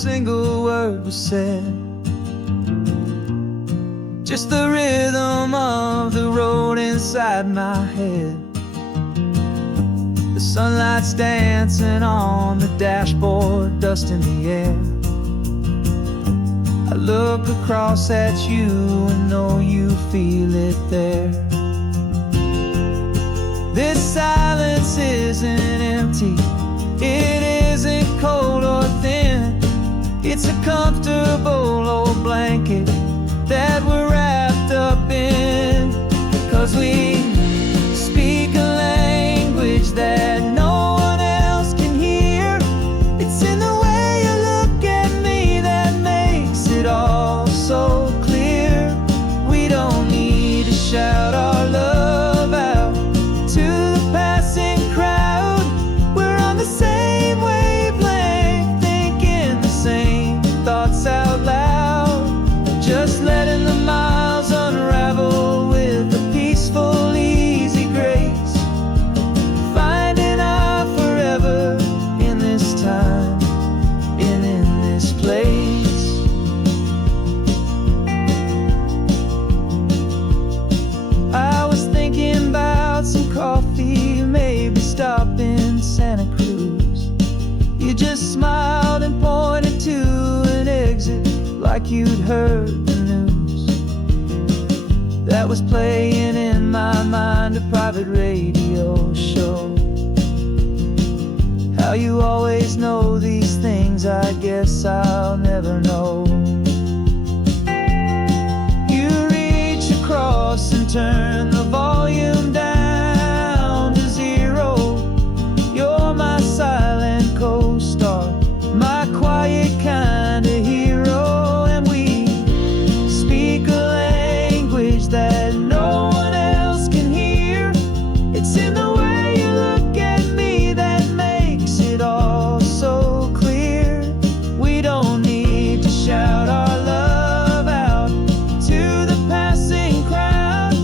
single word was said, just the rhythm of the road inside my head. The sunlight's dancing on the dashboard, dust in the air. I look across at you and know you feel it there. This silence isn't empty, it isn't cold or thin. It's a comfortable old blanket that we're wrapped up in. 'Cause we speak a language that no one else can hear. It's in the way you look at me that makes it all so clear. We don't need to shout our love out to the passing crowd. We're on the same wavelength, thinking the same thoughts out loud. Just letting the miles unravel with a peaceful, easy grace. Finding our forever in this time and in this place. I was thinking about some coffee, maybe stop in Santa Cruz. You just smiled and pointed to an exit like you'd heard the news. That was playing in my mind, a private radio show. How you always know these things, I guess I'll never know. You reach across and turn the volume down to 0. You're my silent co-star, my quiet kind of hero. And we speak a language that no one else can hear. It's in the way you look at me that makes it all so clear. We don't need to shout our love out to the passing crowd.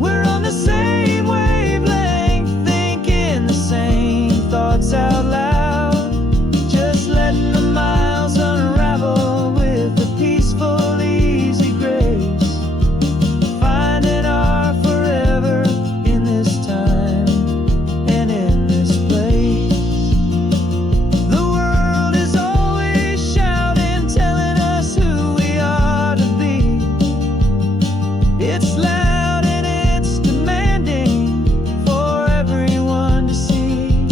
We're on the same wavelength, thinking the same thoughts out loud. Just letting the miles unravel with a peaceful, easy grace. Finding our forever in this time and in this place. The world is always shouting, telling us who we are to be. It's loud and it's demanding for everyone to see.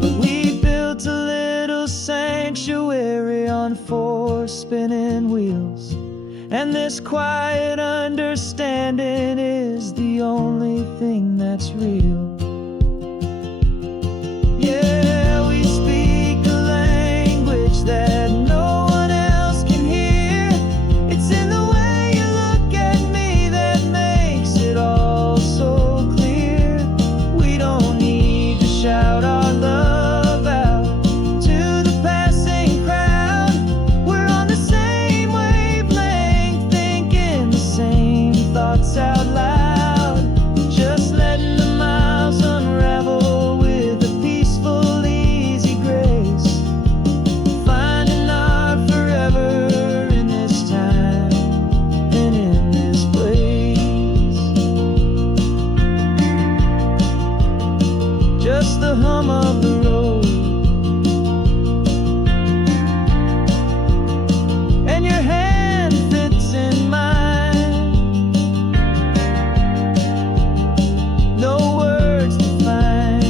But we built a little sanctuary on 4 spinning wheels, and this quiet understanding is the only thing that's real. Yeah, we speak a language that no one else can hear. It's in the way you look at me that makes it all so clear. We don't need to shout our love out to the passing crowd. We're on the same wavelength, thinking the same thoughts out loud. Just letting the miles unravel with a peaceful, easy grace. Finding our forever in this time and in this place. Just the hum of the road and your hand fits in mine. No words to find.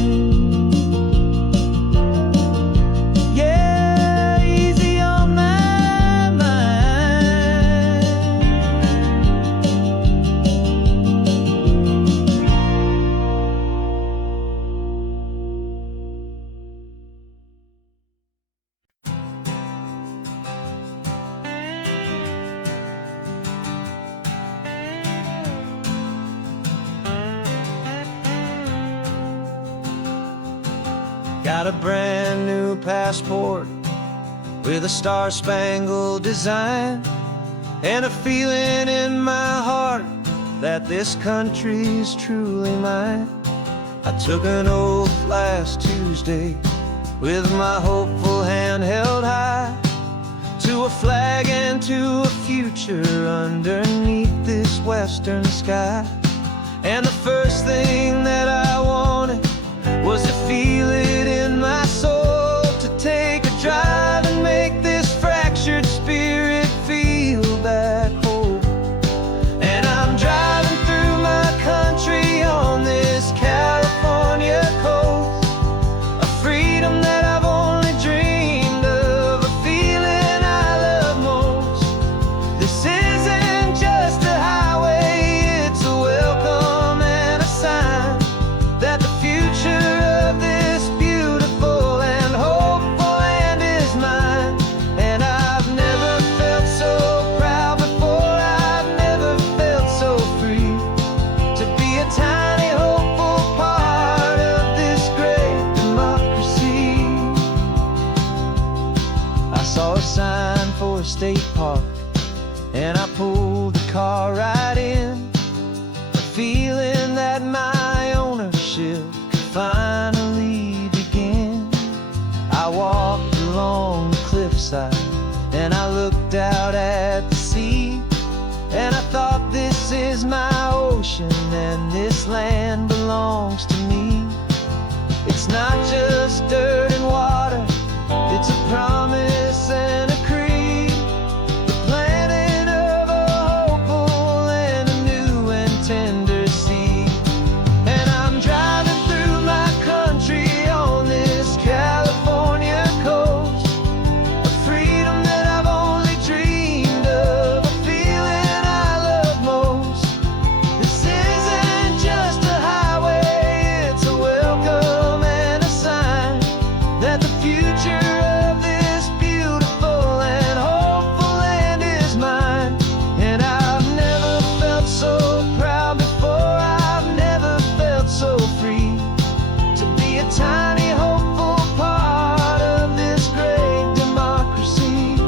Yeah, easy on my mind. Got a brand new passport with a star-spangled design, and a feeling in my heart that this country's truly mine. I took an oath last Tuesday with my hopeful hand held high a flag and to a future underneath this western sky. And the first thing that I wanted was to feel it in my soul, to take a drive and make this fractured spirit feel back home. And I'm driving through my country on this California coast, a freedom that I've only dreamed of, a feeling I love most. This isn't just a highway, it's a welcome and a sign that the future of this beautiful and hopeful land is mine. And I've never felt so proud before, I've never felt so free, to be a tiny hopeful part of this great democracy. I saw a sign for a state park, and I pulled the car right in, a feeling that my ownership could finally begin. I walked along the cliffside and I looked out at the sea, and I thought, this is my ocean and this land belongs to me. It's not just dirt and water, it's a promise and a creed, the planting of a hopeful and a new and tender seed. And I'm driving through my country on this California coast, a freedom that I've only dreamed of, a feeling I love most. This isn't just a highway, it's a welcome and a sign that the future of this beautiful and hopeful land is mine. And I've never felt so proud before, I've never felt so free, to be a tiny hopeful part of this great democracy.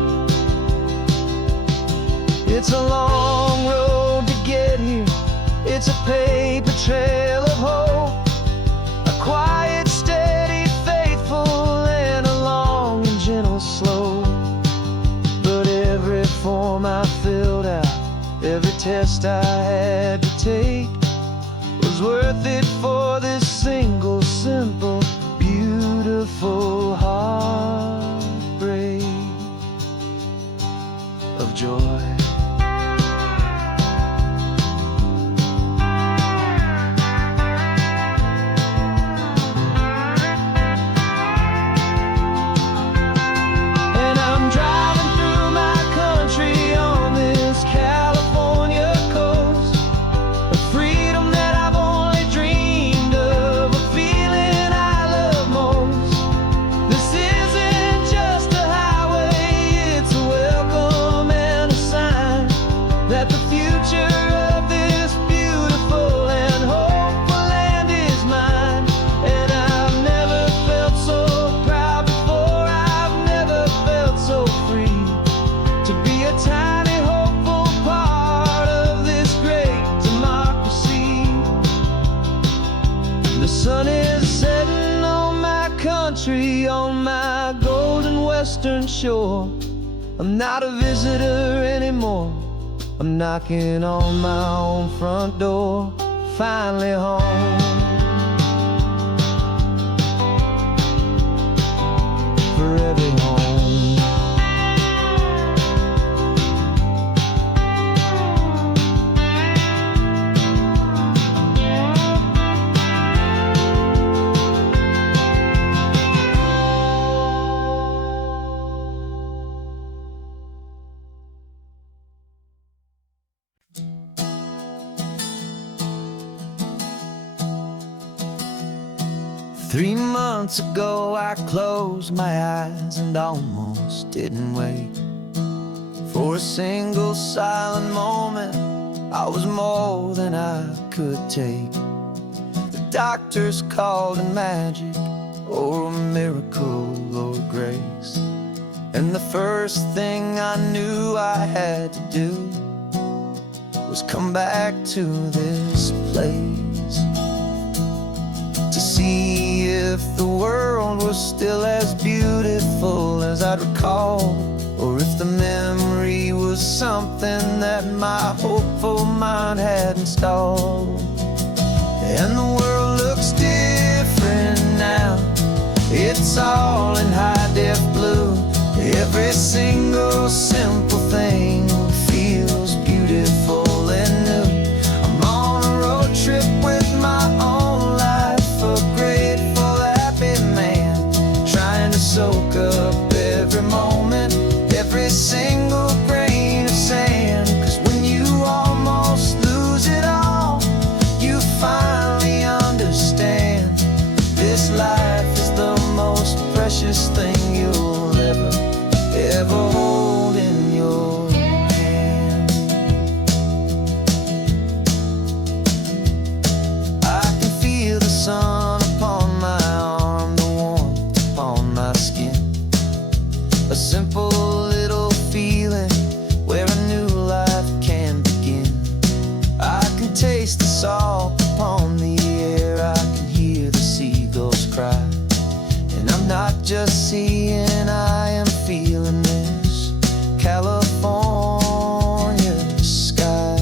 It's a long road to get here, it's a paper trail of hope, a quiet, steady, faithful, and a long and gentle slope. But every form I filled out, every test I had to take, was worth it for this single, simple, beautiful heartbreak of joy. And I'm driving through my country on this California coast, a freedom that I've only dreamed of, a feeling I love most. This isn't just a highway, it's a welcome and a sign that the future of this beautiful and hopeful land is mine. And I've never felt so proud before, I've never felt so free, to be a tiny hopeful part of this great democracy. The sun is setting on my country, on my golden western shore. I'm not a visitor anymore, I'm knocking on my own front door, finally home. For every home. Three months ago I closed my eyes and almost didn't wake. For a single silent moment, I was more than I could take. The doctors called it magic, or a miracle, or grace. And the first thing I knew I had to do was come back to this place, to see if the world was still as beautiful as I'd recall. or if the memory was something that my hopeful mind had installed. And the world looks different now. It's all in high-def blue. Every single simple thing feels beautiful and new. I'm on a road trip with my own life, a grateful, happy man, trying to soak up every moment, every single grain of sand. 'Cause when you almost lose it all, you finally understand this life is the most precious thing you'll ever hold in your hand. I can feel the sun upon my arm, the warmth upon my skin, a simple little feeling where a new life can begin. I can taste the salt upon the air, I can hear the seagulls cry, and I'm not just seeing, I am feeling this California sky.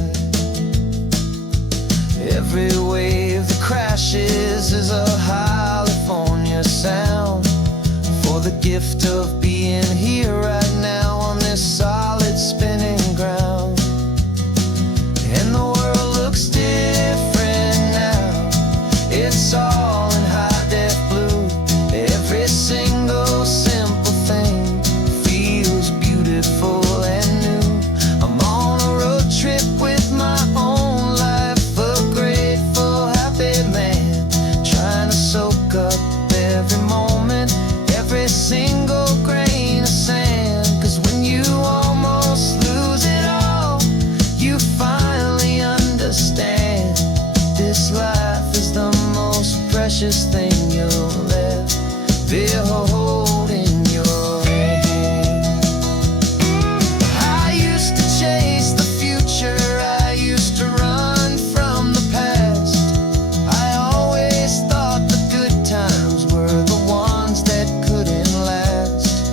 Every wave that crashes is a California sound, for the gift of being here right now on this solid spinning ground. And the world looks different now. It's all in high-def blue. Every single simple thing feels beautiful and new. I'm on a road trip with my own life, a grateful, happy man, trying to soak up every moment, every single grain of sand. 'Cause when you almost lose it all, you finally understand this life is the most precious thing you'll ever hold in your hand. I used to chase the future, I used to run from the past. I always thought the good times were the ones that couldn't last.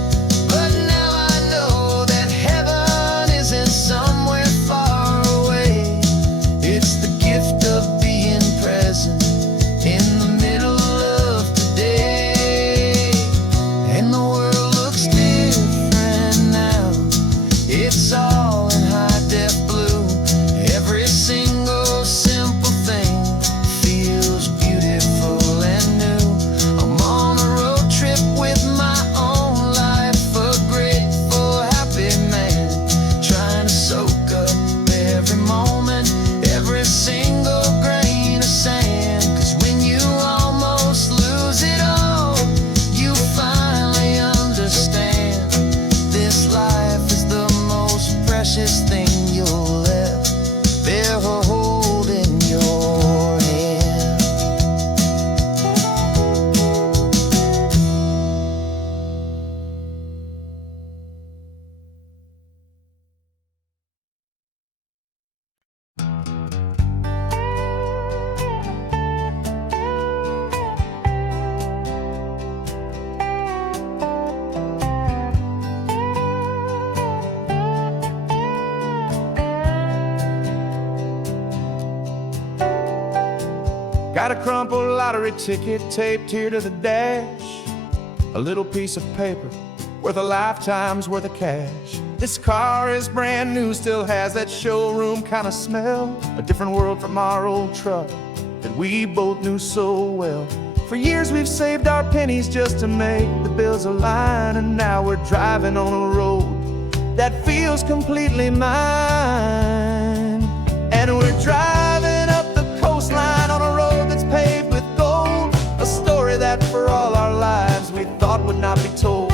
But now I know that heaven isn't somewhere far away. It's the gift of being present in the middle of today. And the world looks different now. It's all in high-def blue. Every single simple thing feels beautiful and new. I'm on a road trip with my own life, a grateful, happy man, trying to soak up every moment, every single grain of sand. 'Cause when you almost lose it all, you finally understand this life is the most precious thing you'll ever hold in your hand. Got a crumpled lottery ticket taped here to the dash, a little piece of paper worth a lifetime's worth of cash. This car is brand new, still has that showroom kind of smell, a different world from our old truck that we both knew so well. For years we've saved our pennies just to make the bills align, and now we're driving on a road that feels completely mine. And we're driving up the coastline on a road that's paved with gold, a story that for all our lives we thought would not be told.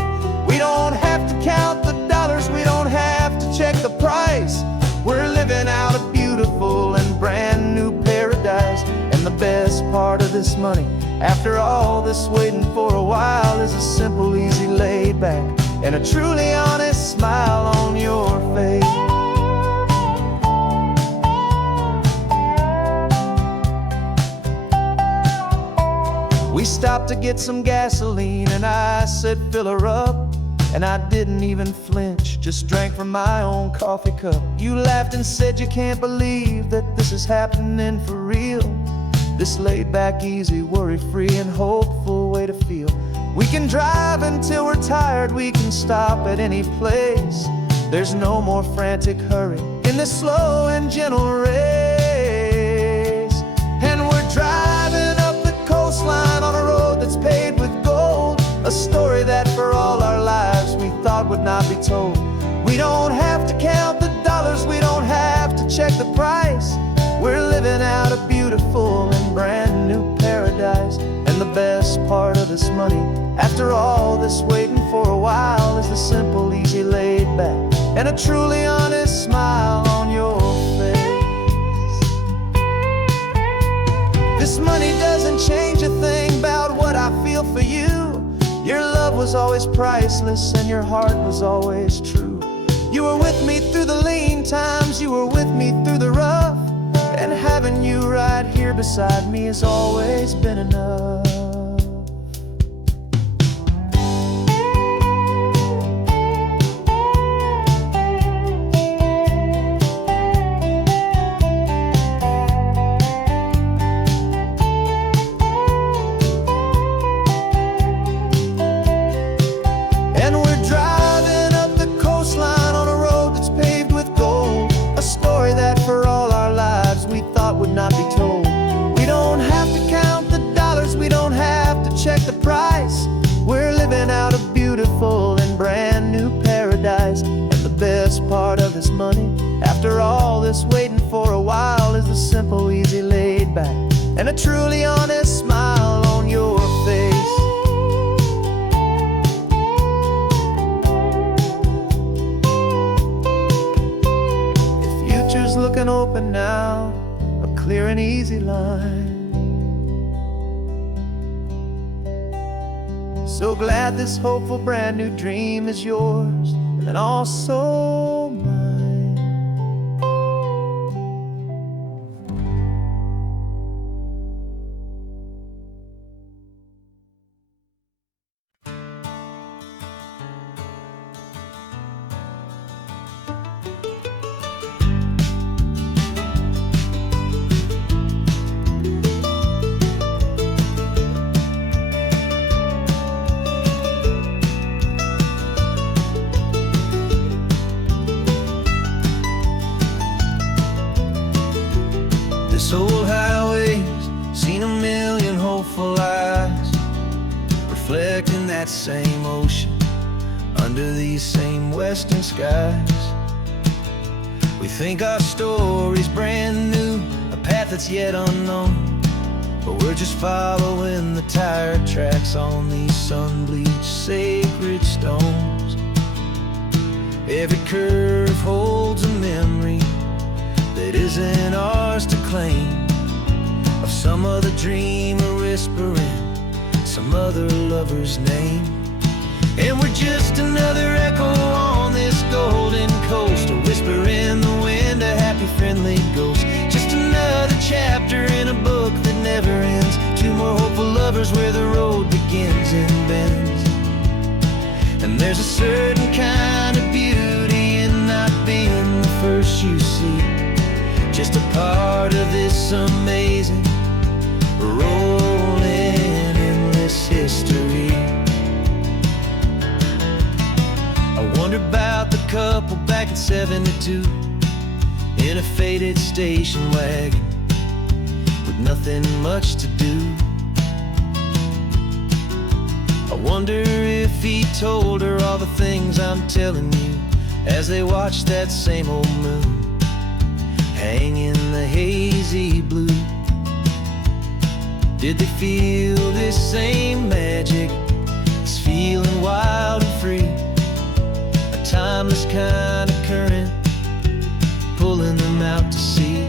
We don't have to count the dollars, we don't have to check the price. We're living out a beautiful and brand new paradise. And the best part of this money, after all this waiting for a while, is a simple, easy, laid back, and a truly honest smile on your face. We stopped to get some gasoline and I said fill her up. and I didn't even flinch, just drank from my own coffee cup. You laughed and said you can't believe that this is happening for real. This laid back, easy, worry-free and hopeful way to feel. We can drive until we're tired, we can stop at any place. There's no more frantic hurry in this slow and gentle race. And we're driving up the coastline on a road that's paved with gold, a story that for all our lives we thought would not be told. We don't have to count the dollars, we don't have to check the price. We're living out a beautiful and brand new paradise. And the best part of this money, after all this waiting for a while, is the simple, easy, laid back, and a truly honest smile on your face. This money doesn't change a thing about what I feel for you. Your love was always priceless and your heart was always true. You were with me through the lean times, you were with me through the rough, and having you right here beside me has always been enough. And we're driving up the coastline on a road that's paved with gold, a story that for all our lives we thought would not be told. We don't have to count the dollars, we don't have to check the price. We're living out a beautiful and brand new paradise. And the best part of this money, after all this waiting for a while, is the simple, easy, laid back, and a truly honest smile on your face. Looking open now, a clear and easy line. So glad this hopeful brand new dream is yours and also mine. This old highway's seen a million hopeful eyes, reflecting that same ocean under these same western skies. We think our story's brand new, a path that's yet unknown, but we're just following the tire tracks on these sun-bleached sacred stones. Every curve holds a memory that isn't ours to claim, of some other dreamer whispering some other lover's name. And we're just another echo on this golden coast, a whisper in the wind, a happy friendly ghost. Just another chapter in a book that never ends, two more hopeful lovers where the road begins and bends. And there's a certain kind of beauty in not being the first you see, just a part of this amazing, rolling endless history. I wonder about the couple back in '72 in a faded station wagon with nothing much to do. I wonder if he told her all the things I'm telling you as they watched that same old moon hang in the hazy blue. Did they feel this same magic, this feeling wild and free, a timeless kind of current pulling them out to sea?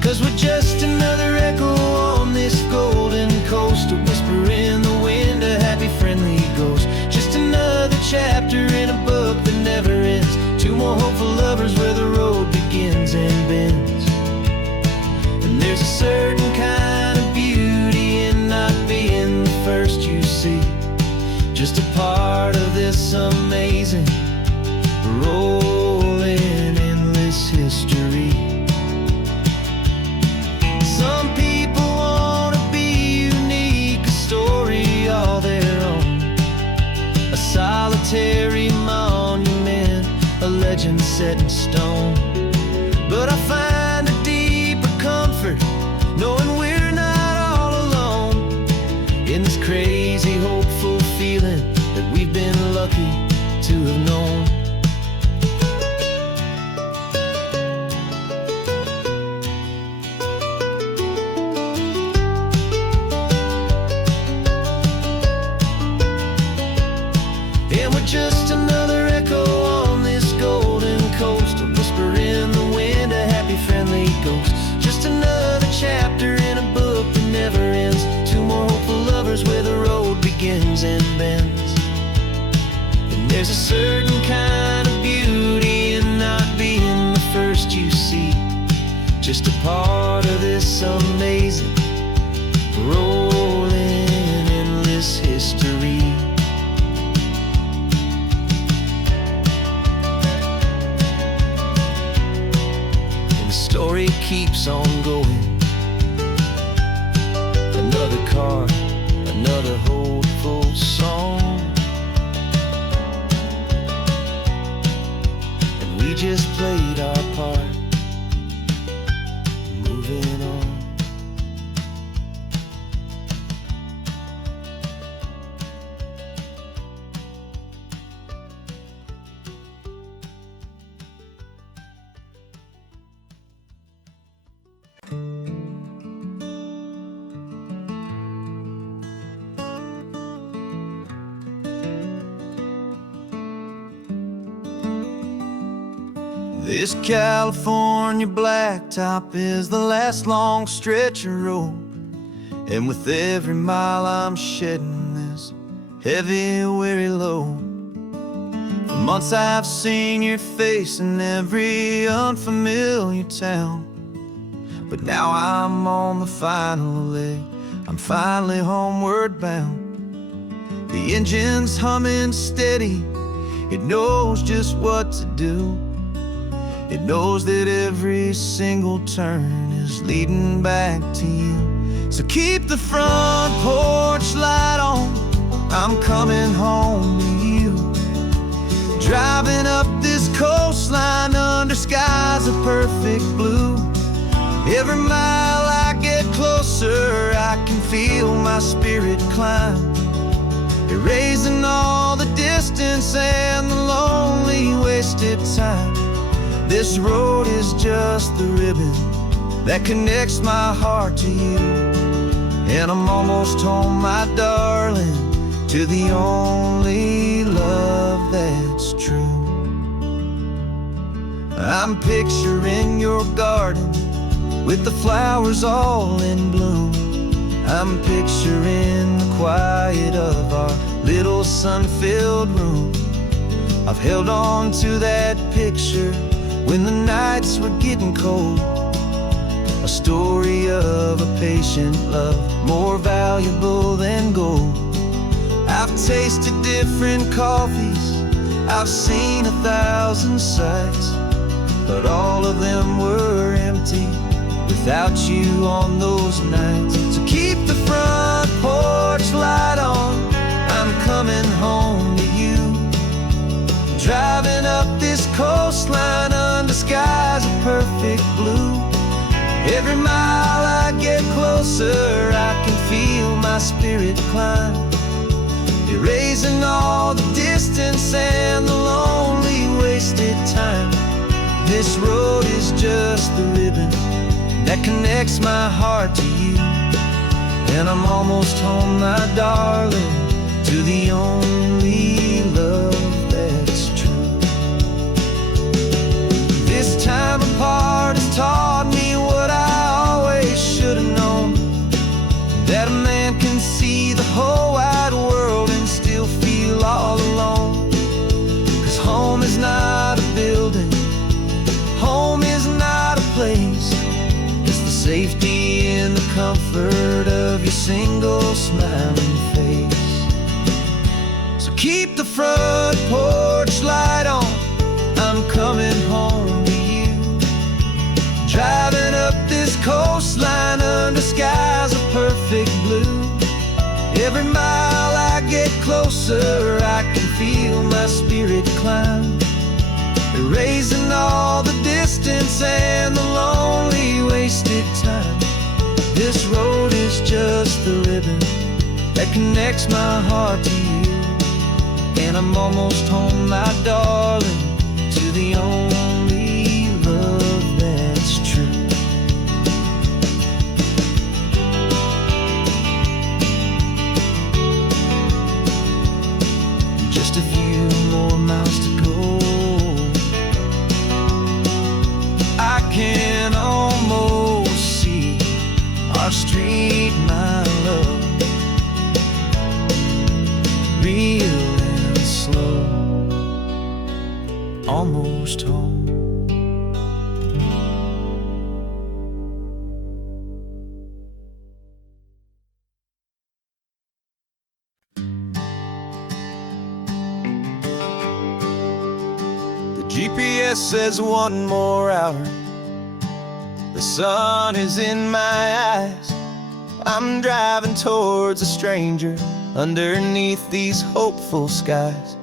'Cause we're just another echo on this golden coast, a whisper in the wind, a happy friendly ghost. Just another chapter in a book that never ends, two more hopeful lovers where the road begins and bends. And there's a certain kind of beauty in not being the first you see, just a part of this set in stone. But I find a deeper comfort knowing we're not all alone in this crazy, hopeful feeling that we've been lucky to have known. And we're just another echo on this golden coast, a whisper in the wind, a happy, friendly ghost. Just another chapter in a book that never ends. Two more hopeful lovers where the road begins and bends. And there's a certain kind of beauty in not being the first you see, just a part of this amazing, rolling, endless history. Story keeps on going. Another card, another hopeful song, and we just played our part, moving on. This California blacktop is the last long stretch of road, and with every mile I'm shedding this heavy, weary load. For months I've seen your face in every unfamiliar town, but now I'm on the final leg, I'm finally homeward bound. The engine's humming steady, it knows just what to do. It knows that every single turn is leading back to you. So keep the front porch light on, I'm coming home to you. Driving up this coastline under skies of perfect blue. Every mile I get closer, I can feel my spirit climb, erasing all the distance and the lonely wasted time. This road is just the ribbon that connects my heart to you, and I'm almost home, my darling, to the only love that's true. I'm picturing your garden with the flowers all in bloom. I'm picturing the quiet of our little sun-filled room. I've held on to that picture when the nights were getting cold, a story of a patient love, more valuable than gold. I've tasted different coffees, I've seen 1,000 sights, but all of them were empty without you on those nights. So keep the front porch light on, I'm coming home to you. Driving up this coastline under skies of perfect blue. Every mile I get closer, I can feel my spirit climb, erasing all the distance and the lonely wasted time. This road is just the ribbon that connects my heart to you, and I'm almost home, my darling, to the only love that's true. This time apart has taught me what I always should have known, that a man can see the whole wide world and still feel all alone. 'Cause home is not a building, home is not a place, it's the safety and the comfort of your single smiling face. So keep the front porch light on, I'm coming home to you. Driving up this coastline under skies of perfect blue. Every mile I get closer, I can feel my spirit climb, erasing all the distance and the lonely wasted time. This road is just the ribbon that connects my heart to you, and I'm almost home, my darling, to the only love that's true. Just a few more miles to go, I can almost see our street, my love, real and slow, almost home. The GPS says 1 more hour. The sun is in my eyes. I'm driving towards a stranger underneath these hopeful skies.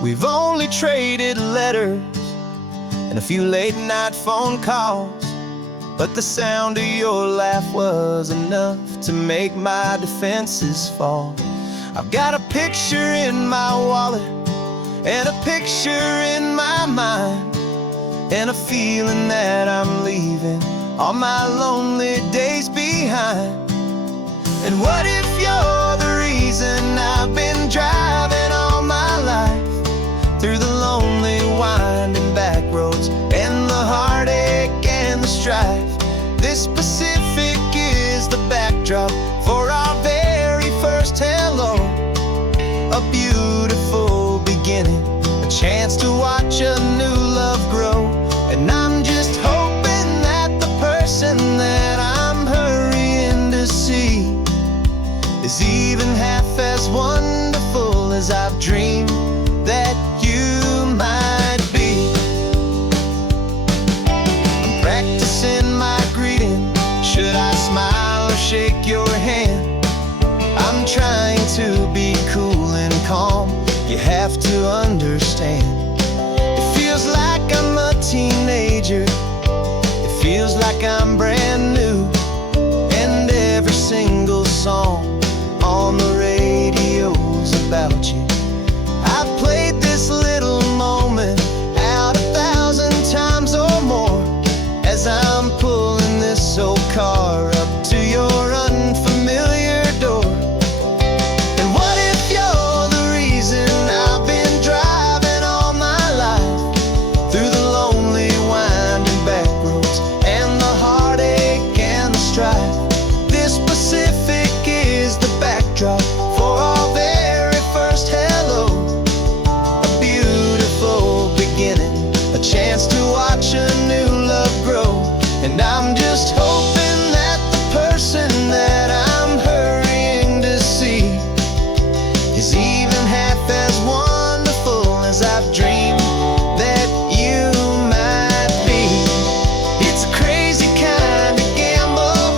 We've only traded letters and a few late night phone calls, but the sound of your laugh was enough to make my defenses fall. I've got a picture in my wallet and a picture in my mind, and a feeling that I'm leaving all my lonely days behind. And what if you're the reason I've been driving all my life, through the lonely winding back roads and the heartache and the strife? This Pacific is the backdrop for our very first hello, a beautiful beginning, a chance to watch a new love grow. And I'm just hoping that the person that I'm hurrying to see is even half as wonderful as I've dreamed that you might be. I'm practicing my greeting. Should I smile or shake your hand? I'm trying to be cool and calm. You have to understand. It feels like I'm a teenager. It feels like I'm brand new. And every single song on the radio's about you. I've played this little moment out 1,000 times or more as I'm pulling this old car up to your unfamiliar door. And what if you're the reason I've been driving all my life, through the lonely winding back roads and the heartache and the strife? This Pacific is the backdrop for our very first hello, a beautiful beginning, a chance to watch a new love grow. And I'm just hoping that the person that I'm hurrying to see is even half as wonderful as I've dreamed that you might be. It's a crazy kind of gamble,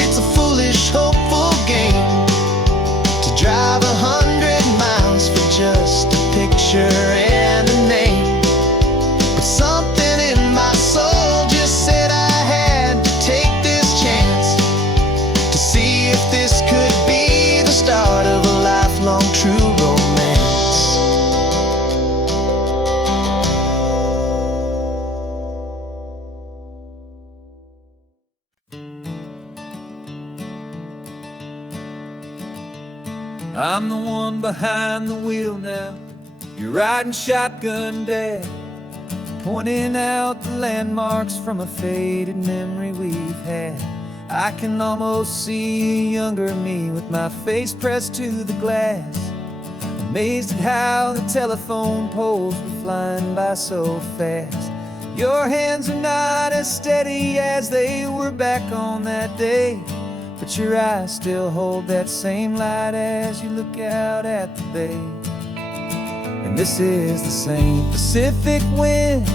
it's a foolish, hopeful game, to drive 100 miles for just a picture and a name. But something in my soul just said I had to take this chance, to see if this could be the start of a lifelong true romance. I'm the one behind the wheel now. You're riding shotgun, Dad, pointing out the landmarks from a faded memory we've had. I can almost see a younger me with my face pressed to the glass, amazed at how the telephone poles were flying by so fast. Your hands are not as steady as they were back on that day, but your eyes still hold that same light as you look out at the bay. And this is the same Pacific wind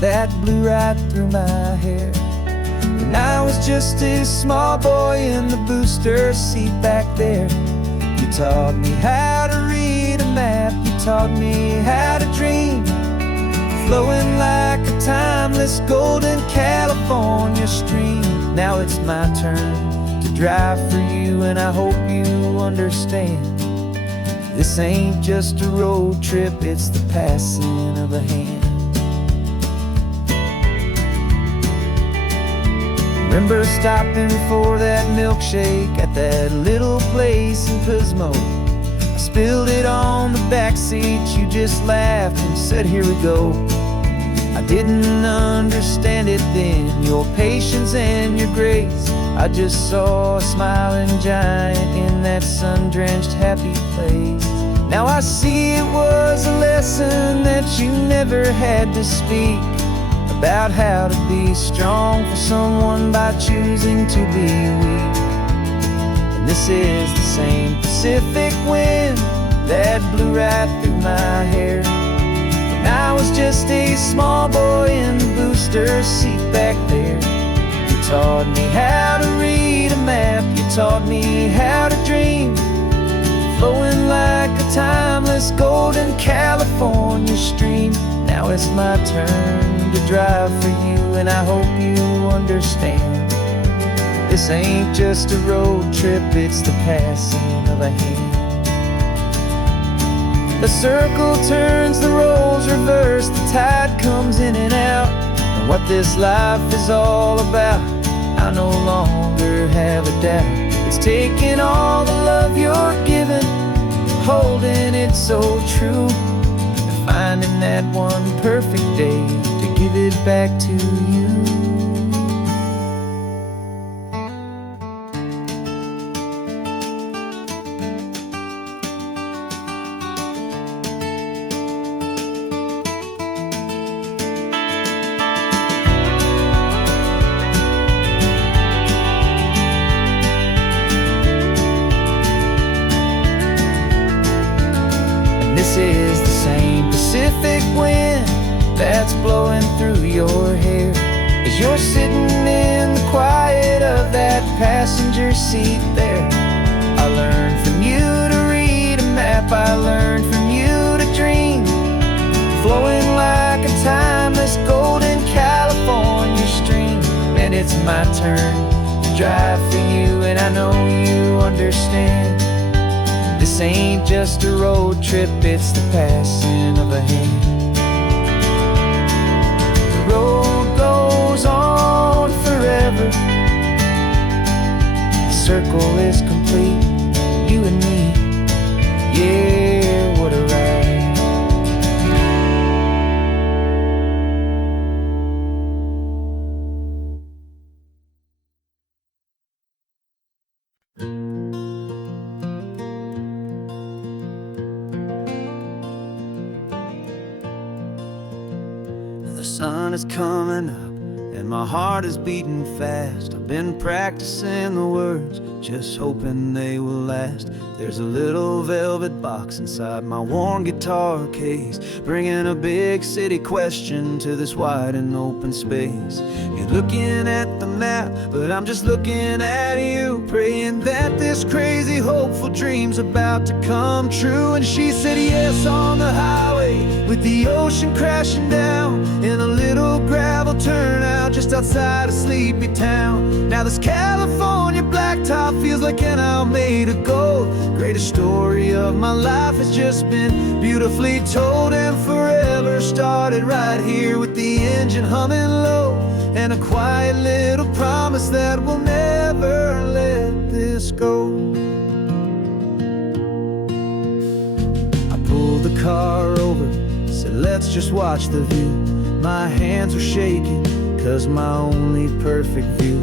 that blew right through my hair when I was just a small boy in the booster seat back there. You taught me how to read a map, you taught me how to dream, flowing like a timeless golden California stream. Now it's my turn to drive for you, and I hope you understand. This ain't just a road trip, it's the passing of a hand. Remember stopping for that milkshake at that little place in Pismo? I spilled it on the back seat, you just laughed and said, here we go. I didn't understand it then, your patience and your grace. I just saw a smiling giant in that sun-drenched happy place. Now I see it was a lesson that you never had to speak, about how to be strong for someone by choosing to be weak. And this is the same Pacific wind that blew right through my hair when I was just a small boy in the booster seat back there. You taught me how to read a map, you taught me how to dream, flowing like a timeless golden California stream. Now it's my turn to drive for you, and I hope you understand. This ain't just a road trip, it's the passing of a hand. The circle turns, the roles reverse, the tide comes in and out. And what this life is all about, I no longer have a doubt. It's taking all the love you're giving, holding it so true, and finding that one perfect day to give it back to you. This is the same Pacific wind that's blowing through your hair as you're sitting in the quiet of that passenger seat there. I learned from you to read a map, I learned from you to dream, flowing like a timeless golden California stream. And it's my turn to drive for you, and I know you understand. This ain't just a road trip, it's the passing of a hand. The road goes on forever, the circle is complete, you and me, yeah, what a ride. The sun is coming up and my heart is beating fast. I've been practicing the words, just hoping they will last. There's a little velvet box inside my worn guitar case, bringing a big city question to this wide and open space. You're looking at the map, but I'm just looking at you, praying that this crazy hopeful dream's about to come true. And she said yes on the highway, with the ocean crashing down in a little gravel turnout just outside of Sleepy Town. Now this California blacktop feels like an hour made of gold. Greatest story of my life has just been beautifully told, and forever started right here with the engine humming low, and a quiet little promise that we'll never let this go. I pulled the car over, said let's just watch the view. My hands were shaking, cause my only perfect view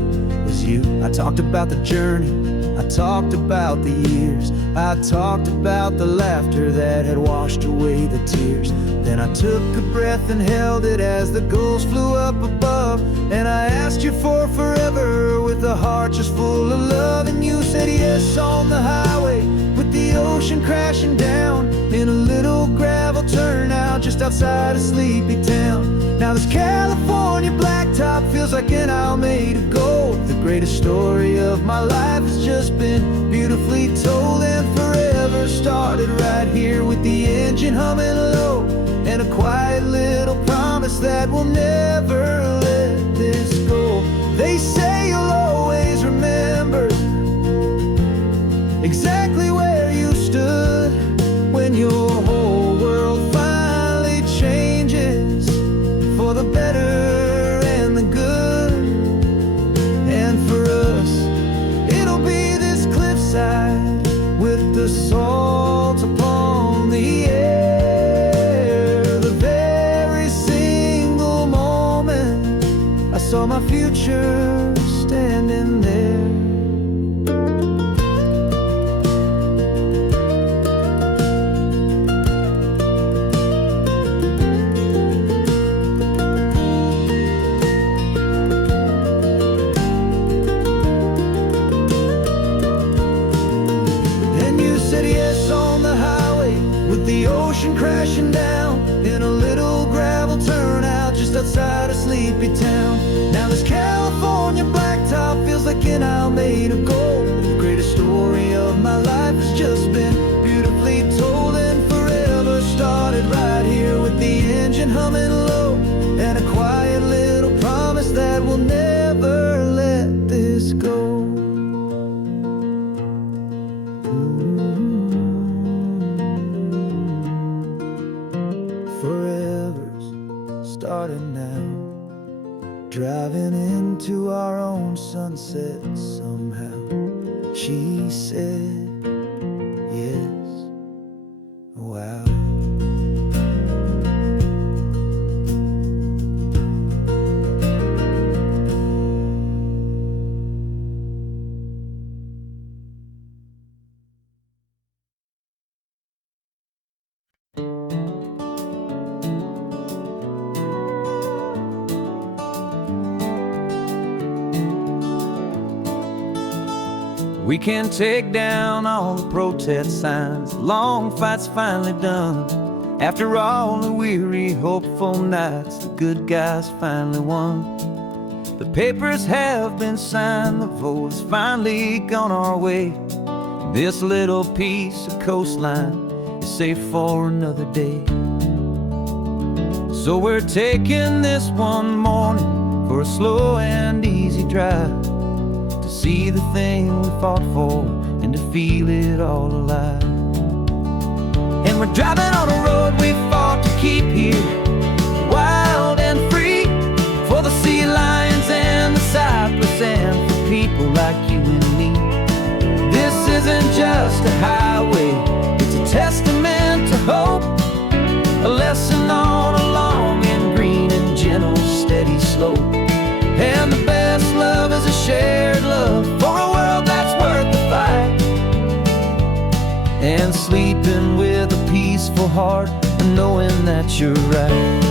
was you. I talked about the journey, I talked about the years, I talked about the laughter that had washed away the tears. Then I took a breath and held it as the gulls flew up above, and I asked you for forever with a heart just full of love. And you said yes on the highway, with the ocean crashing down in a little gravel turnout just outside of Sleepy Town. Now this California blacktop blacktop feels like an owl made of gold. The greatest story of my life has just been beautifully told, and forever started right here with the engine humming low, and a quiet little promise that we'll never let this go. They say you'll always remember exactly where you stood when your whole world finally changes for the better and the good. And for us, it'll be this cliffside with the salt upon the air. The very single moment I saw my future standing there. The ocean crashing down in a little gravel turnout just outside of sleepy town. Now this California blacktop feels like an owl made of gold. The greatest story of my life has just been beautifully told, and forever started right here with the engine humming low, and a quiet little promise that we'll never let this go. Forever's starting now, driving into our own sunset somehow. She said, yes, wow. We can take down all the protest signs, long fight's finally done. After all the weary, hopeful nights, the good guys finally won. The papers have been signed, the vote's finally gone our way. This little piece of coastline is safe for another day. So we're taking this one morning for a slow and easy drive, to see the thing we fought for and to feel it all alive. And we're driving on a road we fought to keep here, wild and free, for the sea lions and the cypress and for people like you and me. This isn't just a highway, it's a testament to hope, a lesson on a long and green and gentle steady slope. And the best love is a shared love for a world that's worth the fight, and sleeping with a peaceful heart and knowing that you're right.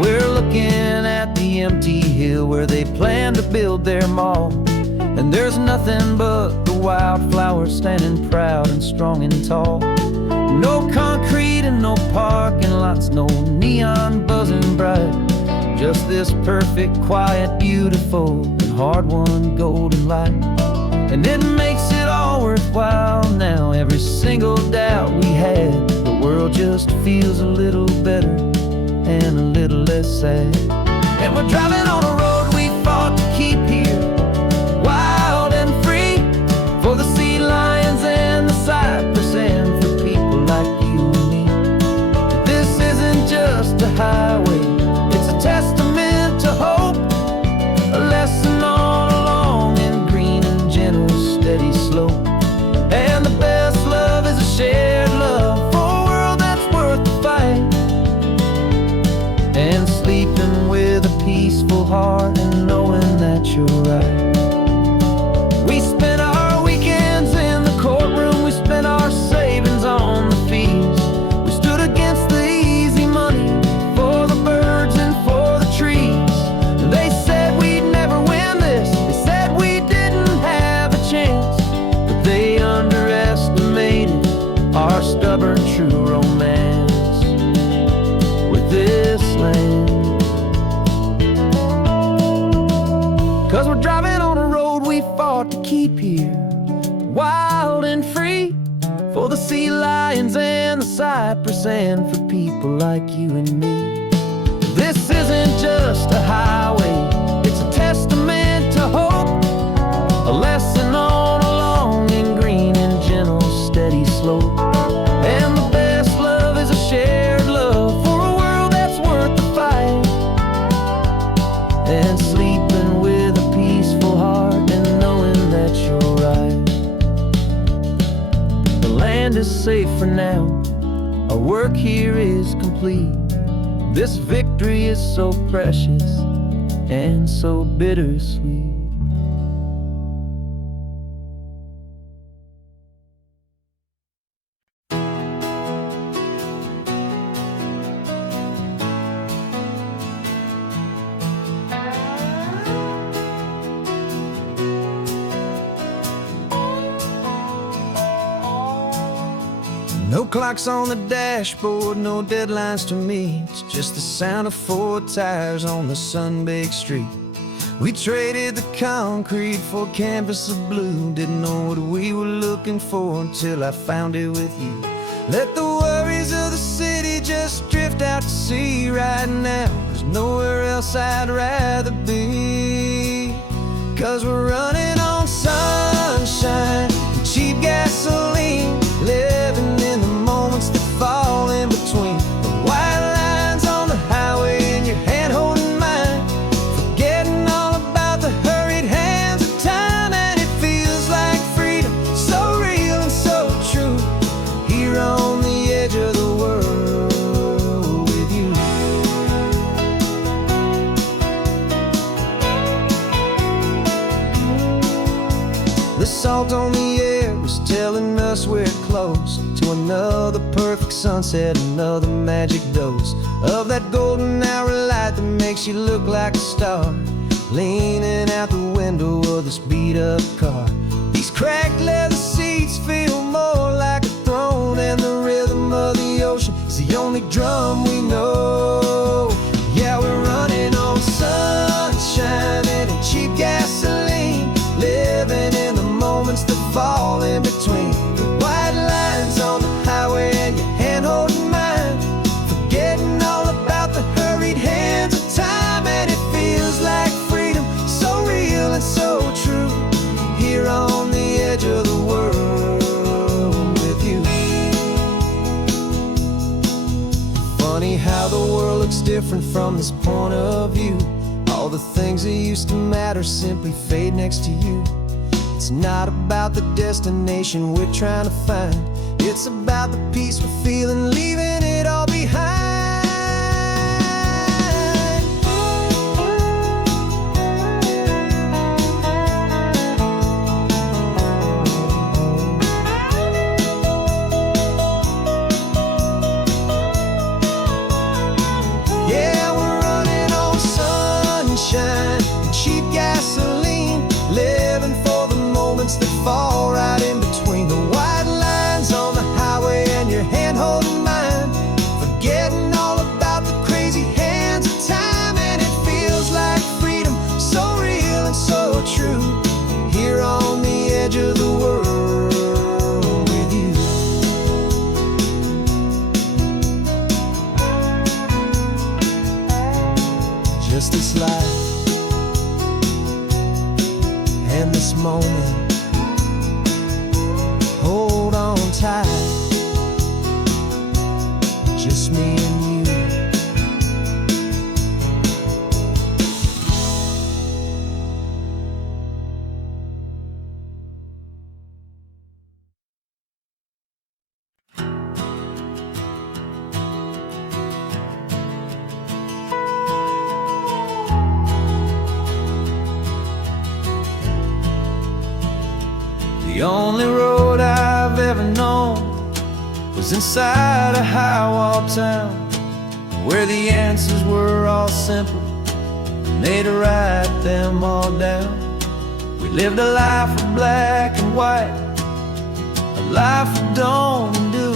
We're looking at the empty hill where they plan to build their mall, and there's nothing but the wildflowers standing proud and strong and tall. No concrete and no parking lots, no neon buzzing bright, just this perfect, quiet, beautiful, and hard-won golden light. And it makes it all worthwhile now, every single doubt we had. The world just feels a little better and a little less sad. And we're driving on a road we fought to keep here, wild and free, for the sea lions and the cypress and for people like you and me. This isn't just a highway, it's a testament to hope, a lesson on a long and green and gentle steady slope. And the best love is a shared love for a world that's worth the fight, and sleeping with a peaceful heart and knowing that you're right. We spent our weekends in the courtroom, we spent our savings on the fees. We stood against the easy money for the birds and for the trees. They said we'd never win this, they said we didn't have a chance, but they underestimated our stubborn true romance. With land. 'Cause we're driving on a road we fought to keep here, wild and free, for the sea lions and the cypress, and for people like you and me. This isn't just a highway, it's a testament to hope, a lesson on a long and green and gentle steady slope. And the best love is a shared love for a world that's worth the fight, and sleeping with a peaceful heart and knowing that you're right. The land is safe for now, our work here is complete. This victory is so precious and so bittersweet. No clocks on the dashboard, no deadlines to meet, just the sound of 4 tires on the sun-baked street. We traded the concrete for a canvas of blue, didn't know what we were looking for until I found it with you. Let the worries of the city just drift out to sea right now. There's nowhere else I'd rather be, 'cause we're running on sunshine and cheap gasoline, living in the moments that fall in between the white lines on the highway and your hand holding mine, forgetting all about the hurried hands of time. And it feels like freedom, so real and so true, here on the edge of the world with you. The salt on the air is telling us we're close to another perfect sunset, another magic dose of that golden hour light that makes you look like a star, leaning out the window of this beat-up car. These cracked leather seats feel more like a throne, and the rhythm of the ocean is the only drum we know. Yeah, we're running on sunshine and a cheap gasoline, living in the moments that fall in between the white lines on the highway and your hand holding mine, forgetting all about the hurried hands of time. And it feels like freedom, so real and so true, here on the edge of the world with you. Funny how the world looks different from this point of view. All the things that used to matter simply fade next to you. It's not about the destination we're trying to find, it's about the peace we're feeling, leaving it all behind. Yeah, we're running on sunshine and cheap gasoline, living for the moments that fall right in between the white lines on the highway and your hand holding mine, forgetting all about the crazy hands of time. And it feels like freedom, so real and so true, here on the edge of the world with you. Just this life and this moment, hold on tight, just me and you. The only road I've ever known was inside a high-wall town, where the answers were all simple and they'd write them all down. We lived a life of black and white, a life of don't and do,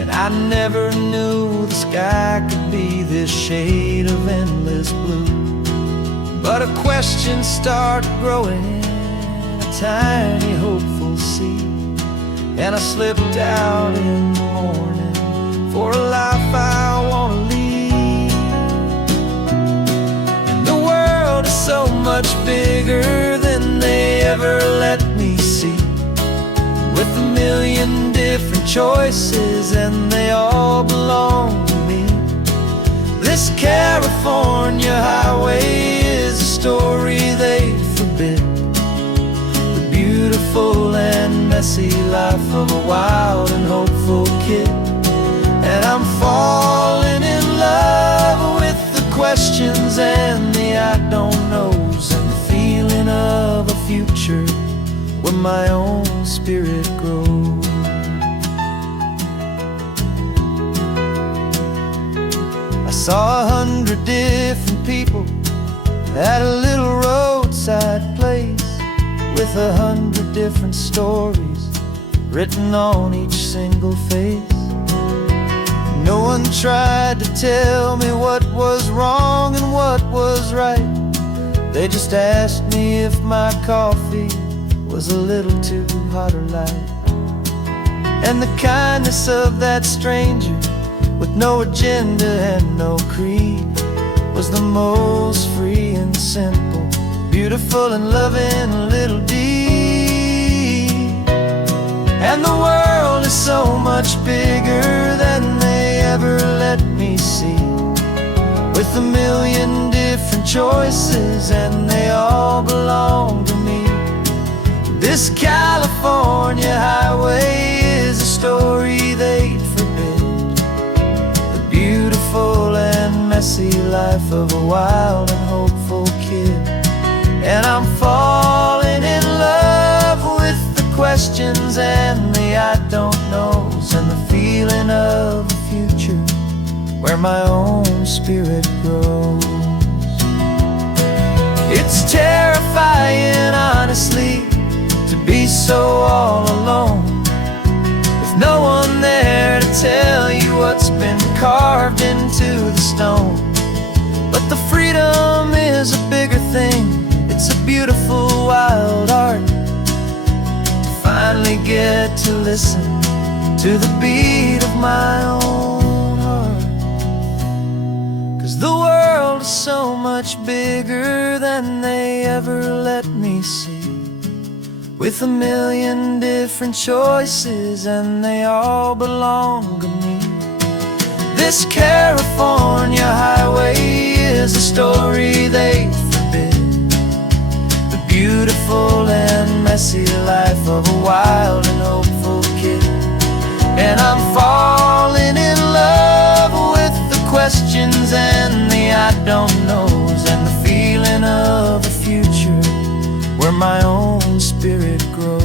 and I never knew the sky could be this shade of endless blue. But a question started growing in a tiny hopeful seed, and I slipped out in the morning for a life I want to lead. And the world is so much bigger than they ever let me see, with a million different choices and they all belong to me. This California highway is a story they forbid, the beautiful and messy life of a wild and hopeful kid. And I'm falling in love with the questions and the I don't knows, and the feeling of a future where my own spirit grows. I saw 100 different people at a little roadside place, with 100 different stories written on each single face. No one tried to tell me what was wrong and what was right. They just asked me if my coffee was a little too hot or light. And the kindness of that stranger, with no agenda and no creed, was the most free and simple, beautiful and loving little deed. And the world is so much bigger than they ever let me see, with a million different choices and they all belong to me. This California highway is a story they'd forbid, the beautiful and messy life of a wild and hopeful kid. And I'm falling in love with the questions and the I don't knows, and the feeling of a future where my own spirit grows. It's terrifying, honestly, to be so all alone, with no one there to tell you what's been carved into the stone. But the freedom is a bigger thing, it's a beautiful wild art, to finally get to listen to the beat of my own heart. 'Cause the world is so much bigger than they ever let me see, with a million different choices and they all belong to me. This California highway is a story they forbid, the beautiful and messy life of a wild and hopeful kid. And I'm falling in love with the questions and the I don't knows, and the feeling of a future where my own spirit grows.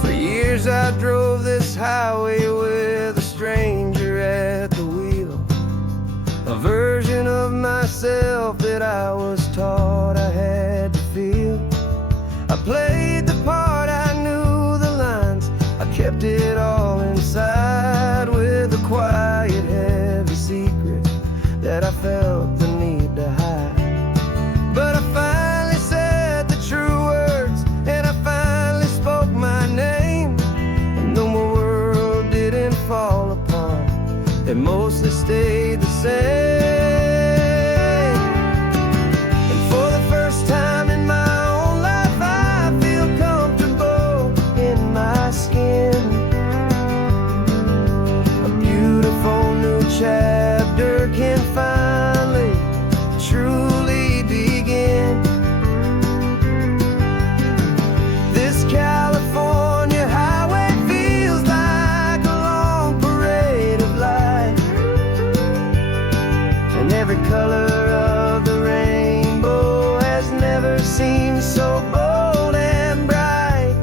For years I drove this highway with a stranger at the wheel, a version of myself that I was taught I had to feel. I played the part, I knew the lines, I kept it all inside, with a quiet, heavy secret that I felt the need to hide. But I finally said the true words, and I finally spoke my name. And though my world didn't fall apart, it mostly stayed the same. And for the first time in my own life, I feel comfortable in my skin. A chapter can finally truly begin. This California highway feels like a long parade of light, and every color of the rainbow has never seemed so bold and bright.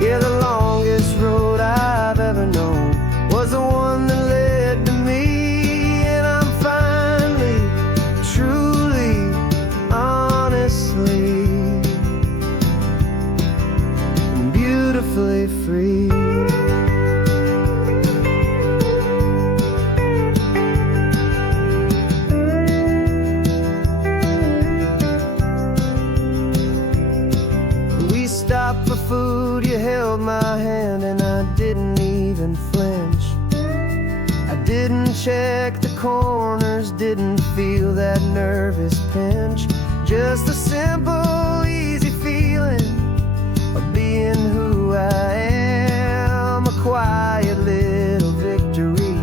Yeah, the longest road I've ever known was the one that led to me, and I'm finally, truly, honestly, and beautifully free. We stopped for food, you held my hand, and I didn't even flinch. I didn't check the corners, didn't feel that nervous pinch. Just a simple, easy feeling of being who I am. A quiet little victory,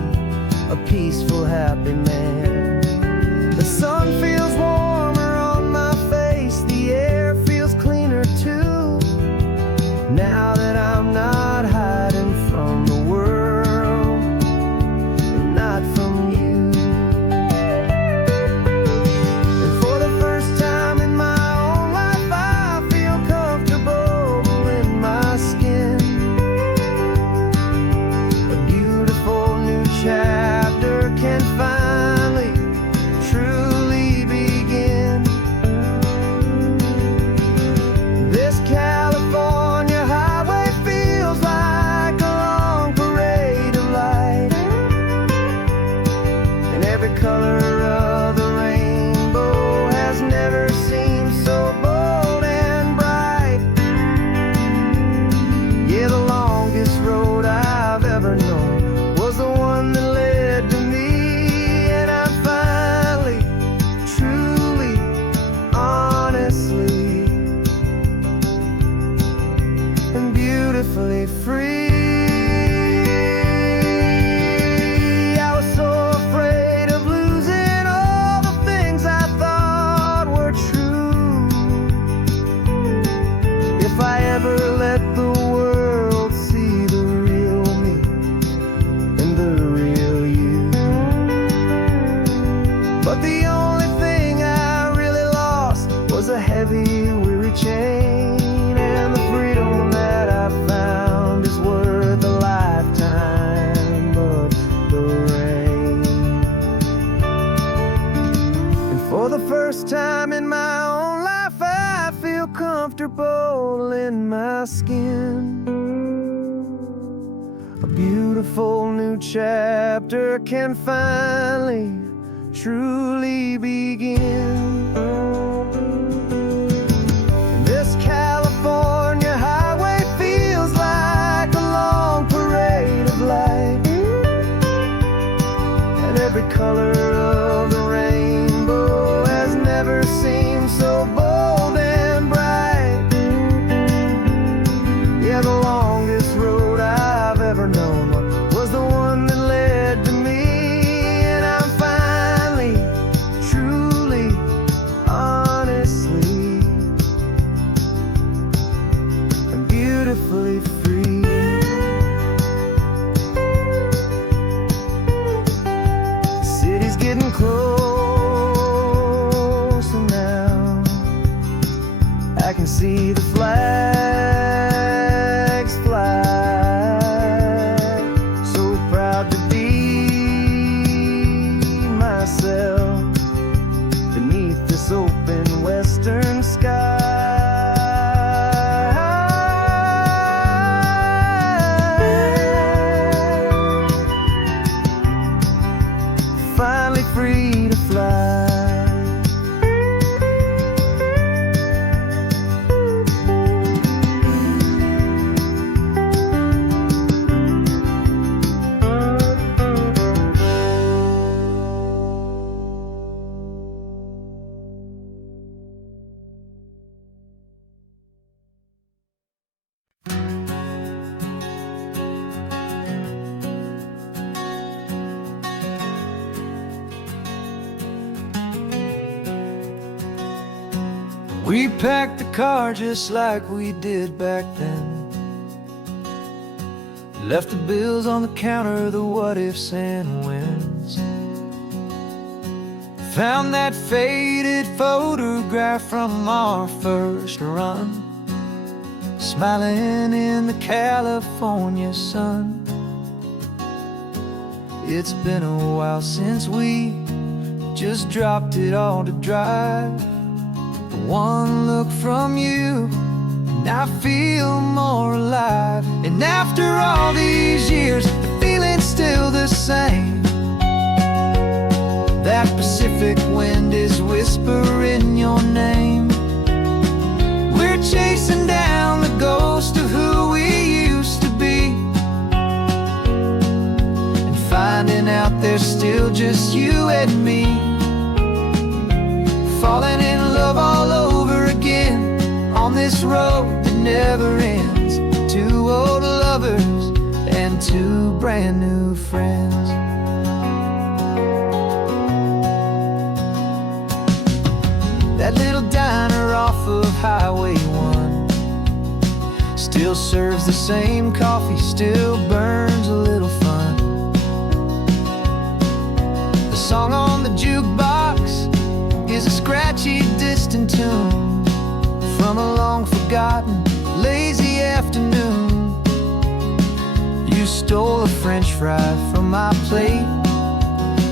a peaceful, happy man. The sun feels warmer on my face, the air feels cleaner too. Now that I'm not hiding from the world, and not from you. And for the first time in my own life, I feel comfortable in my skin. A beautiful new chapter can finally truly begin. This California highway feels like a long parade of light, and every color of the rainbow has never seemed so bold and bright. Yeah, the longest road I've ever known was the one that led to me, and I'm finally, truly, honestly, and beautifully free. I was so afraid of losing all the things I thought were true. If I ever let the world see the real me and the real you. But the only thing I really lost was a heavy, weary chain, and the freedom that I found is worth a lifetime of the rain. And for the first time in my own life, I feel comfortable in my skin. A beautiful new chapter can finally, truly begin. This California highway feels like a long parade of light, and every color of the rainbow has never seemed so bold and bright. Yeah, the longest road I've ever known was the one that led to me, and I'm finally, truly, honestly, and beautifully free. The city's getting closer now. I can see the flags fly. So proud to be myself beneath this open western sky. Finally free to fly. We packed the car just like we did back then. Left the bills on the counter, the what ifs and whens. Found that faded photograph from our first run, smiling in the California sun. It's been a while since we just dropped it all to drive. One look from you and I feel more alive. And after all these years, the feeling's still the same. That Pacific wind is whispering your name. We're chasing down the ghost of who we used to be, and finding out there's still just you and me. Falling in love all over again on this road that never ends. Two old lovers and two brand new friends. That little diner off of Highway 1 still serves the same coffee, still burns a little fun. The song on the jukebox is a scratchy, distant tune from a long-forgotten, lazy afternoon. You stole a French fry from my plate,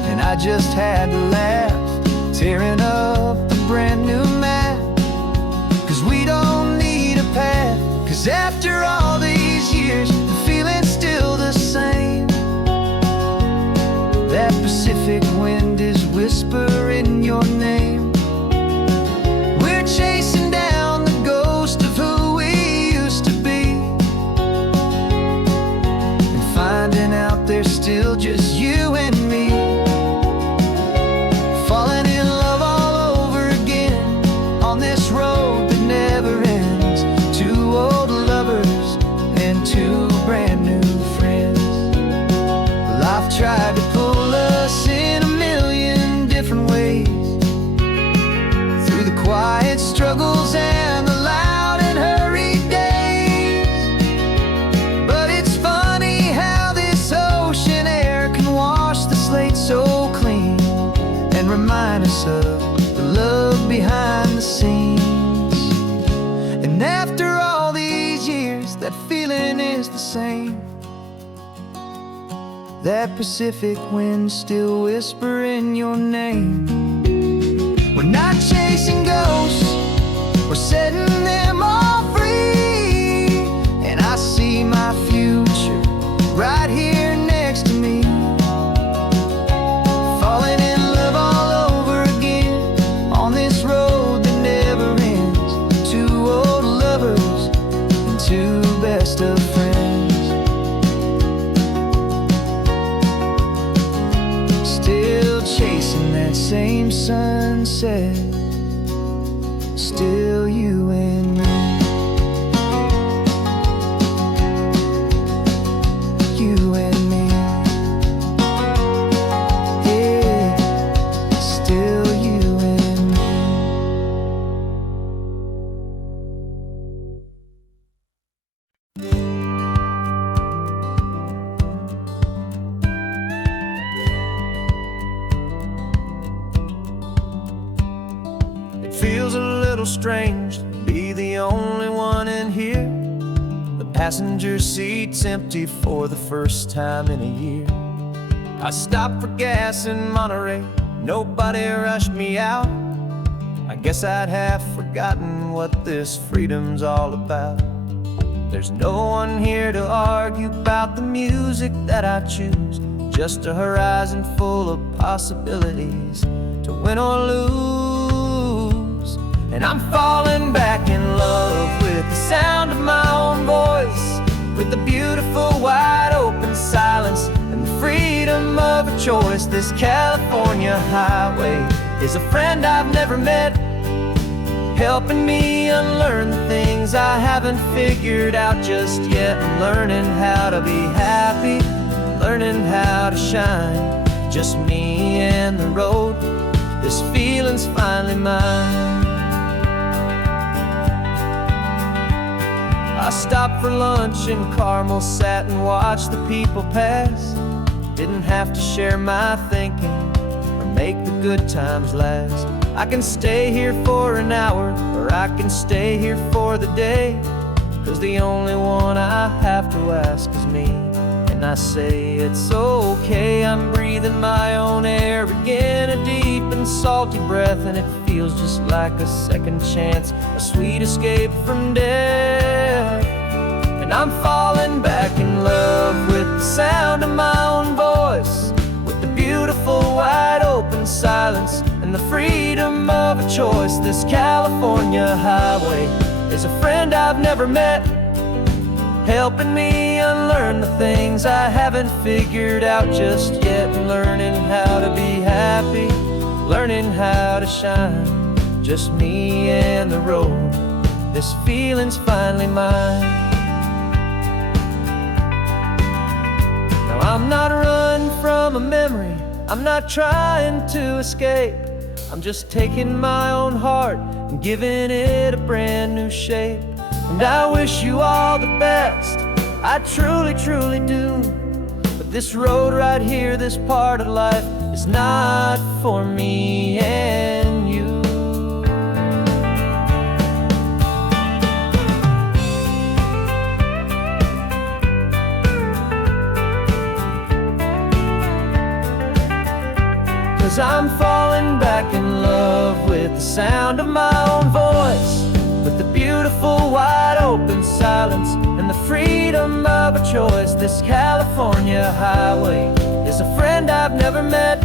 and I just had to laugh, tearing up the brand new map. 'Cause we don't need a path, 'cause after all these years, the feeling's still the same. That Pacific wind is whispering your name. We're chasing down the ghost of who we used to be, and finding out there's still just you and me. Falling in love all over again on this road that never ends. Two old lovers and two brand new friends. Life tried to pull us in a million different ways, through the quiet struggles and the loud and hurried days. But it's funny how this ocean air can wash the slate so clean, and remind us of the love behind the scenes. And after all these years, that feeling is the same. That Pacific wind still whispering your name. We're not chasing ghosts, we're setting them all free. And I see my future right here next to me. Falling in love all over again on this road that never ends. Two old lovers and two best of friends. Still chasing that same sunset, still you and me. You and me. Yeah, still you and me. It feels a little strange to be the only one in here. The passenger seat's empty for the first time in a year. I stopped for gas in Monterey, nobody rushed me out. I guess I'd have forgotten what this freedom's all about. There's no one here to argue about the music that I choose, just a horizon full of possibilities to win or lose. And I'm falling back in love with the sound of my own voice, with the beautiful wide open silence and the freedom of a choice. This California highway is a friend I've never met, helping me unlearn the things I haven't figured out just yet. And learning how to be happy, learning how to shine, just me and the road. This feeling's finally mine. I stopped for lunch in Carmel, sat and watched the people pass. Didn't have to share my thinking or make the good times last. I can stay here for an hour, or I can stay here for the day, 'cause the only one I have to ask is me. And I say it's okay, I'm breathing my own air again, a deep and salty breath, and it feels just like a second chance, a sweet escape from death. And I'm falling back in love with the sound of my own voice, with the beautiful wide open silence and the freedom of a choice. This California highway is a friend I've never met, helping me unlearn the things I haven't figured out just yet, and learning how to be happy, learning how to shine, just me and the road. This feeling's finally mine. Now I'm not running from a memory, I'm not trying to escape, I'm just taking my own heart and giving it a brand new shape. And I wish you all the best, I truly, truly do. But this road right here, this part of life, is not for me and you. Cause I'm falling back in love with the sound of my own voice, with the beautiful wide open silence and the freedom of a choice. This California highway is a friend I've never met,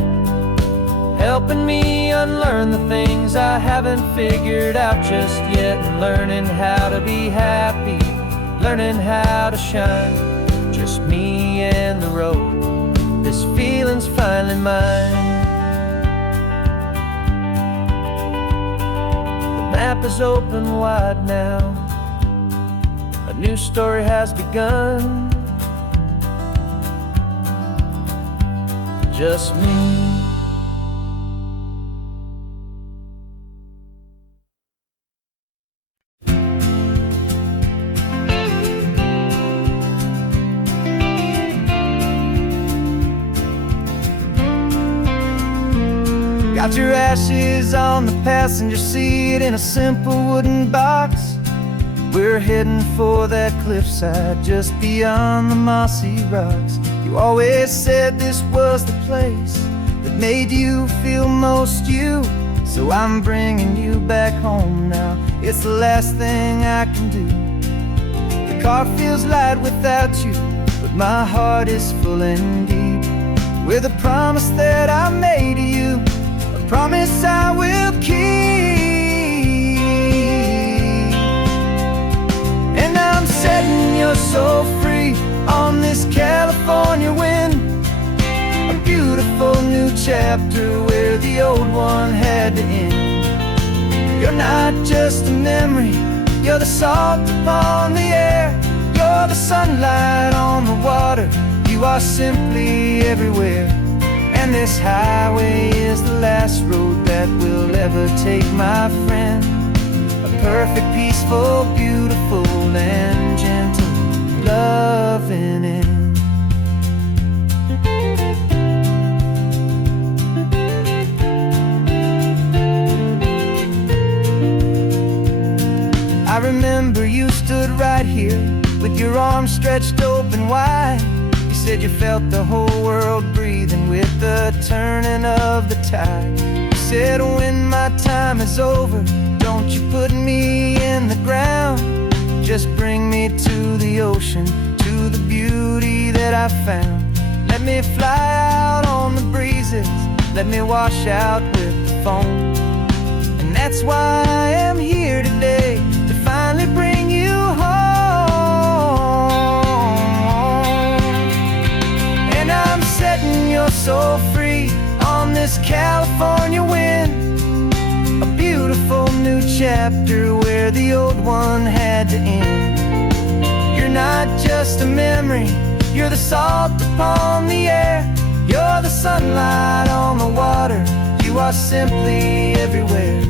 helping me unlearn the things I haven't figured out just yet, and learning how to be happy, learning how to shine, just me and the road. This feeling's finally mine. Map is open wide now, a new story has begun, just me. Got your ashes on the passenger seat in a simple wooden box. We're heading for that cliffside just beyond the mossy rocks. You always said this was the place that made you feel most you, so I'm bringing you back home now. It's the last thing I can do. The car feels light without you, but my heart is full and deep with a promise that I made to you, promise I will keep. And I'm setting your soul free on this California wind, a beautiful new chapter where the old one had to end. You're not just a memory, you're the salt upon the air, you're the sunlight on the water, you are simply everywhere. And this highway is the last road that we'll ever take, my friend. A perfect, peaceful, beautiful, and gentle loving end. I remember you stood right here with your arms stretched open wide. Said you felt the whole world breathing with the turning of the tide. You said when my time is over, don't you put me in the ground, just bring me to the ocean, to the beauty that I found. Let me fly out on the breezes, let me wash out with the foam. And that's why I am here today, to finally bring you home. Setting your soul free on this California wind, a beautiful new chapter where the old one had to end. You're not just a memory, you're the salt upon the air, you're the sunlight on the water, you are simply everywhere.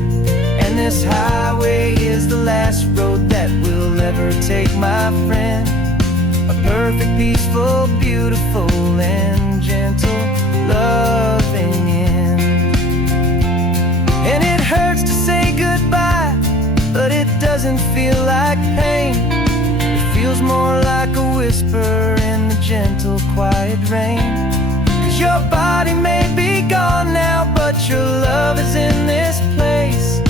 And this highway is the last road that we'll ever take, my friend. A perfect, peaceful, beautiful, and gentle, loving end. And it hurts to say goodbye, but it doesn't feel like pain. It feels more like a whisper in the gentle, quiet rain. 'Cause your body may be gone now, but your love is in this place.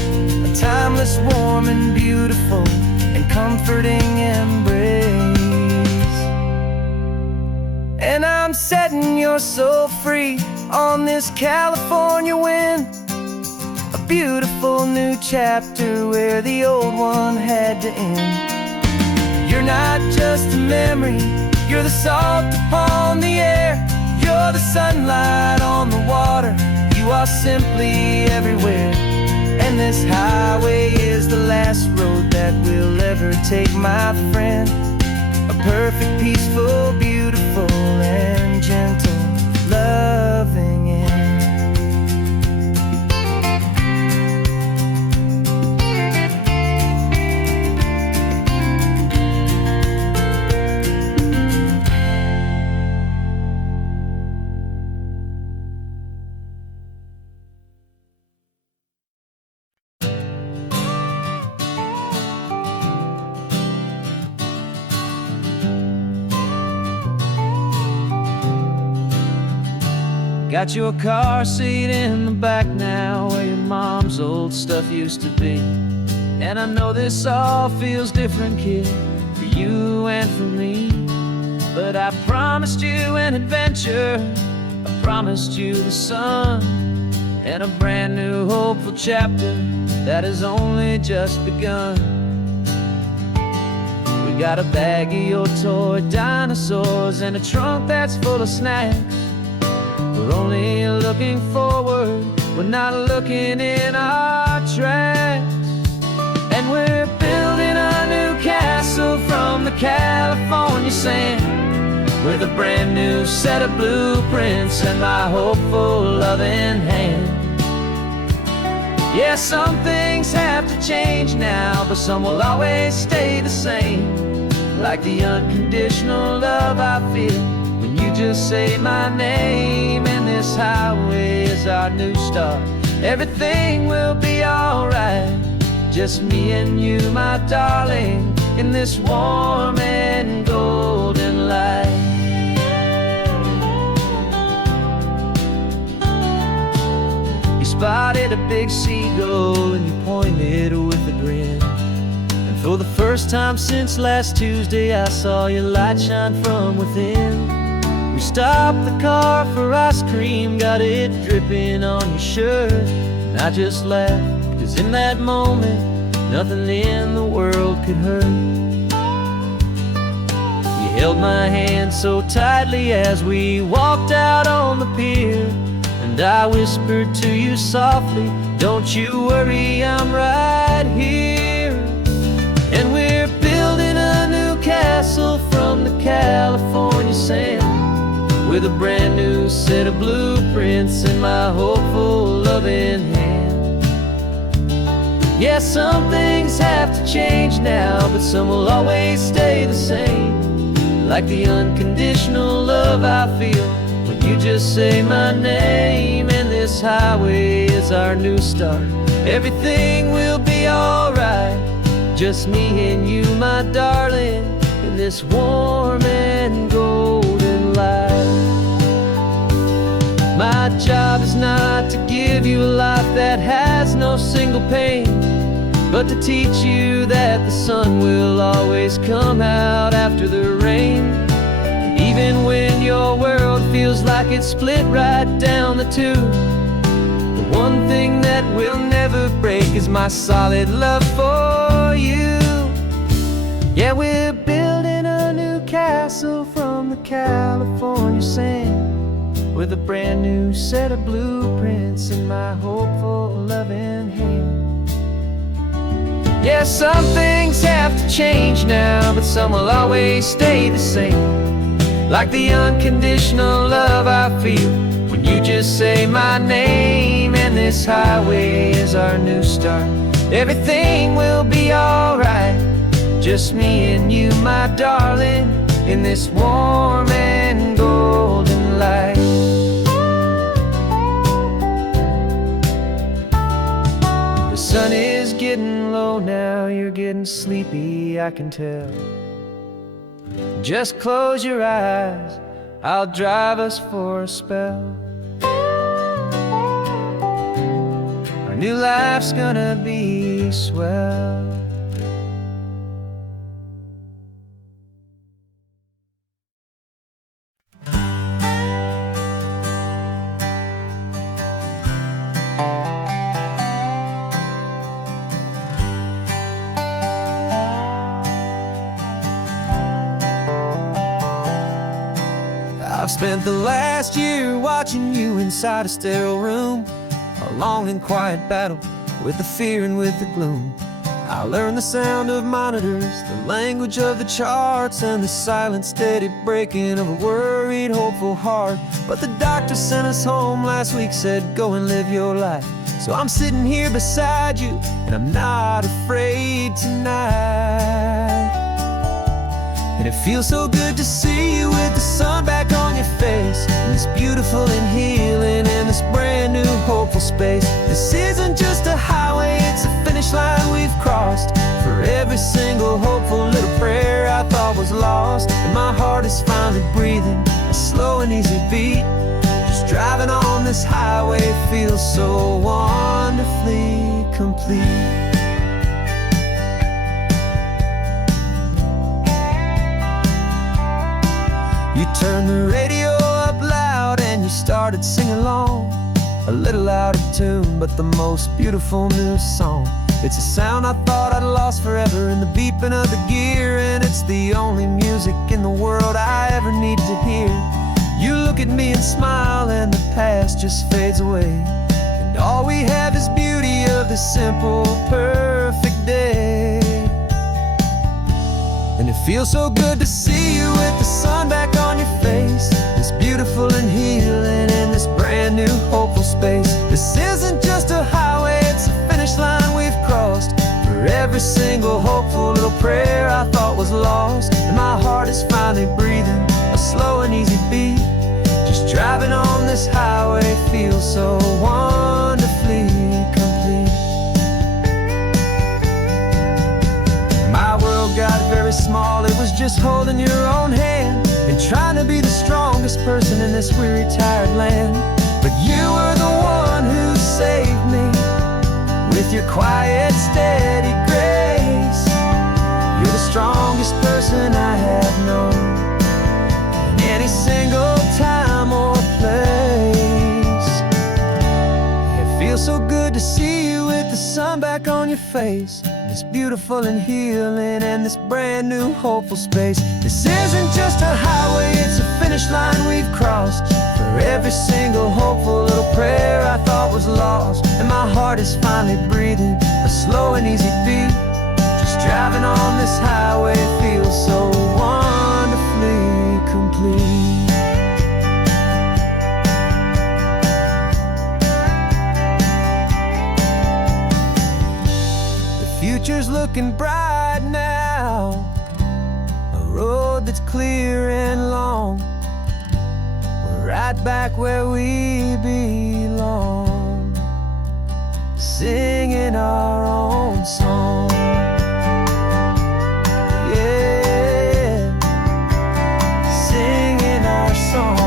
A timeless, warm, and beautiful, and comforting embrace. And I'm setting your soul free on this California wind. A beautiful new chapter where the old one had to end. You're not just a memory, you're the salt upon the air. You're the sunlight on the water, you are simply everywhere. And this highway is the last road that we'll ever take, my friend. A perfect, peaceful, beautiful, and gentle, loving end. Got your car seat in the back now, where your mom's old stuff used to be. And I know this all feels different, kid, for you and for me. But I promised you an adventure, I promised you the sun, and a brand new hopeful chapter that has only just begun. We got a bag of your toy dinosaurs and a trunk that's full of snacks. We're only looking forward, we're not looking in our tracks. And we're building a new castle from the California sand, with a brand new set of blueprints and my hopeful loving hand. Yeah, some things have to change now, but some will always stay the same. Like the unconditional love I feel when you just say my name. And this highway is our new start, everything will be alright. Just me and you, my darling, in this warm and golden light. You spotted a big seagull and you pointed with a grin. And for the first time since last Tuesday, I saw your light shine from within. We stopped the car for ice cream, got it dripping on your shirt. And I just laughed, 'cause in that moment, nothing in the world could hurt. You held my hand so tightly as we walked out on the pier, and I whispered to you softly, don't you worry, I'm right here. And we're building a new castle from the California sand, with a brand new set of blueprints in my hopeful loving hand. Yeah, some things have to change now, but some will always stay the same. Like the unconditional love I feel when you just say my name. And this highway is our new start, everything will be alright. Just me and you, my darling, in this warm and golden light. My job is not to give you a life that has no single pain, but to teach you that the sun will always come out after the rain. Even when your world feels like it's split right down the two, the one thing that will never break is my solid love for you. Yeah, we're building a new castle from the California sand, with a brand new set of blueprints in my hopeful loving hand. Yeah, some things have to change now, but some will always stay the same. Like the unconditional love I feel when you just say my name. And this highway is our new start, everything will be alright. Just me and you, my darling, in this warm and golden light. The sun is getting low now, you're getting sleepy, I can tell. Just close your eyes, I'll drive us for a spell. Our new life's gonna be swell. I've spent the last year watching you inside a sterile room, a long and quiet battle with the fear and with the gloom. I learned the sound of monitors, the language of the charts, and the silent, steady breaking of a worried, hopeful heart. But the doctor sent us home last week, said go and live your life. So I'm sitting here beside you, and I'm not afraid tonight. And it feels so good to see you with the sun back on your face, and this beautiful and healing in this brand new hopeful space. This isn't just a highway, it's a finish line we've crossed. For every single hopeful little prayer I thought was lost, and my heart is finally breathing a slow and easy beat. Just driving on this highway feels so wonderfully complete. You turned the radio up loud and you started singing along, a little out of tune, but the most beautiful new song. It's a sound I thought I'd lost forever in the beeping of the gear, and it's the only music in the world I ever need to hear. You look at me and smile, and the past just fades away, and all we have is beauty of this simple, perfect day. And it feels so good to see you with the sun back on your face, this beautiful and healing in this brand new hopeful space. This isn't just a highway, it's a finish line we've crossed. For every single hopeful little prayer I thought was lost, and my heart is finally breathing a slow and easy beat. Just driving on this highway feels so wonderfully complete. My world got very small, it was just holding your own hand and trying to be the strongest person in this weary, tired land. But you were the one who saved me with your quiet, steady grace. You're the strongest person I have known in any single time or place. It feels so good to see you with the sun back on your face, this beautiful and healing and this brand new hopeful space. This isn't just a highway, it's a finish line we've crossed. For every single hopeful little prayer I thought was lost, and my heart is finally breathing a slow and easy beat. Just driving on this highway feels so wonderfully complete. Future's looking bright now, a road that's clear and long. We're right back where we belong, singing our own song. Yeah, singing our song.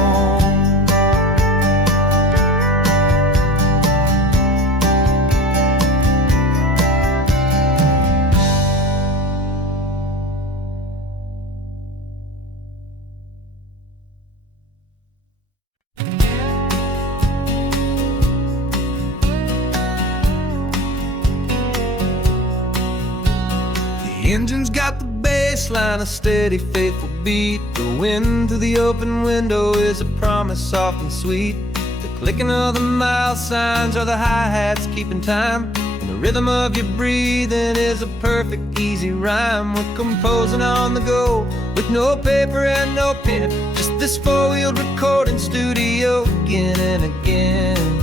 The engine's got the bass line, a steady, faithful beat. The wind through the open window is a promise soft and sweet. The clicking of the mile signs are the hi-hats keeping time, and the rhythm of your breathing is a perfect, easy rhyme. We're composing on the go with no paper and no pen, just this four-wheeled recording studio again and again.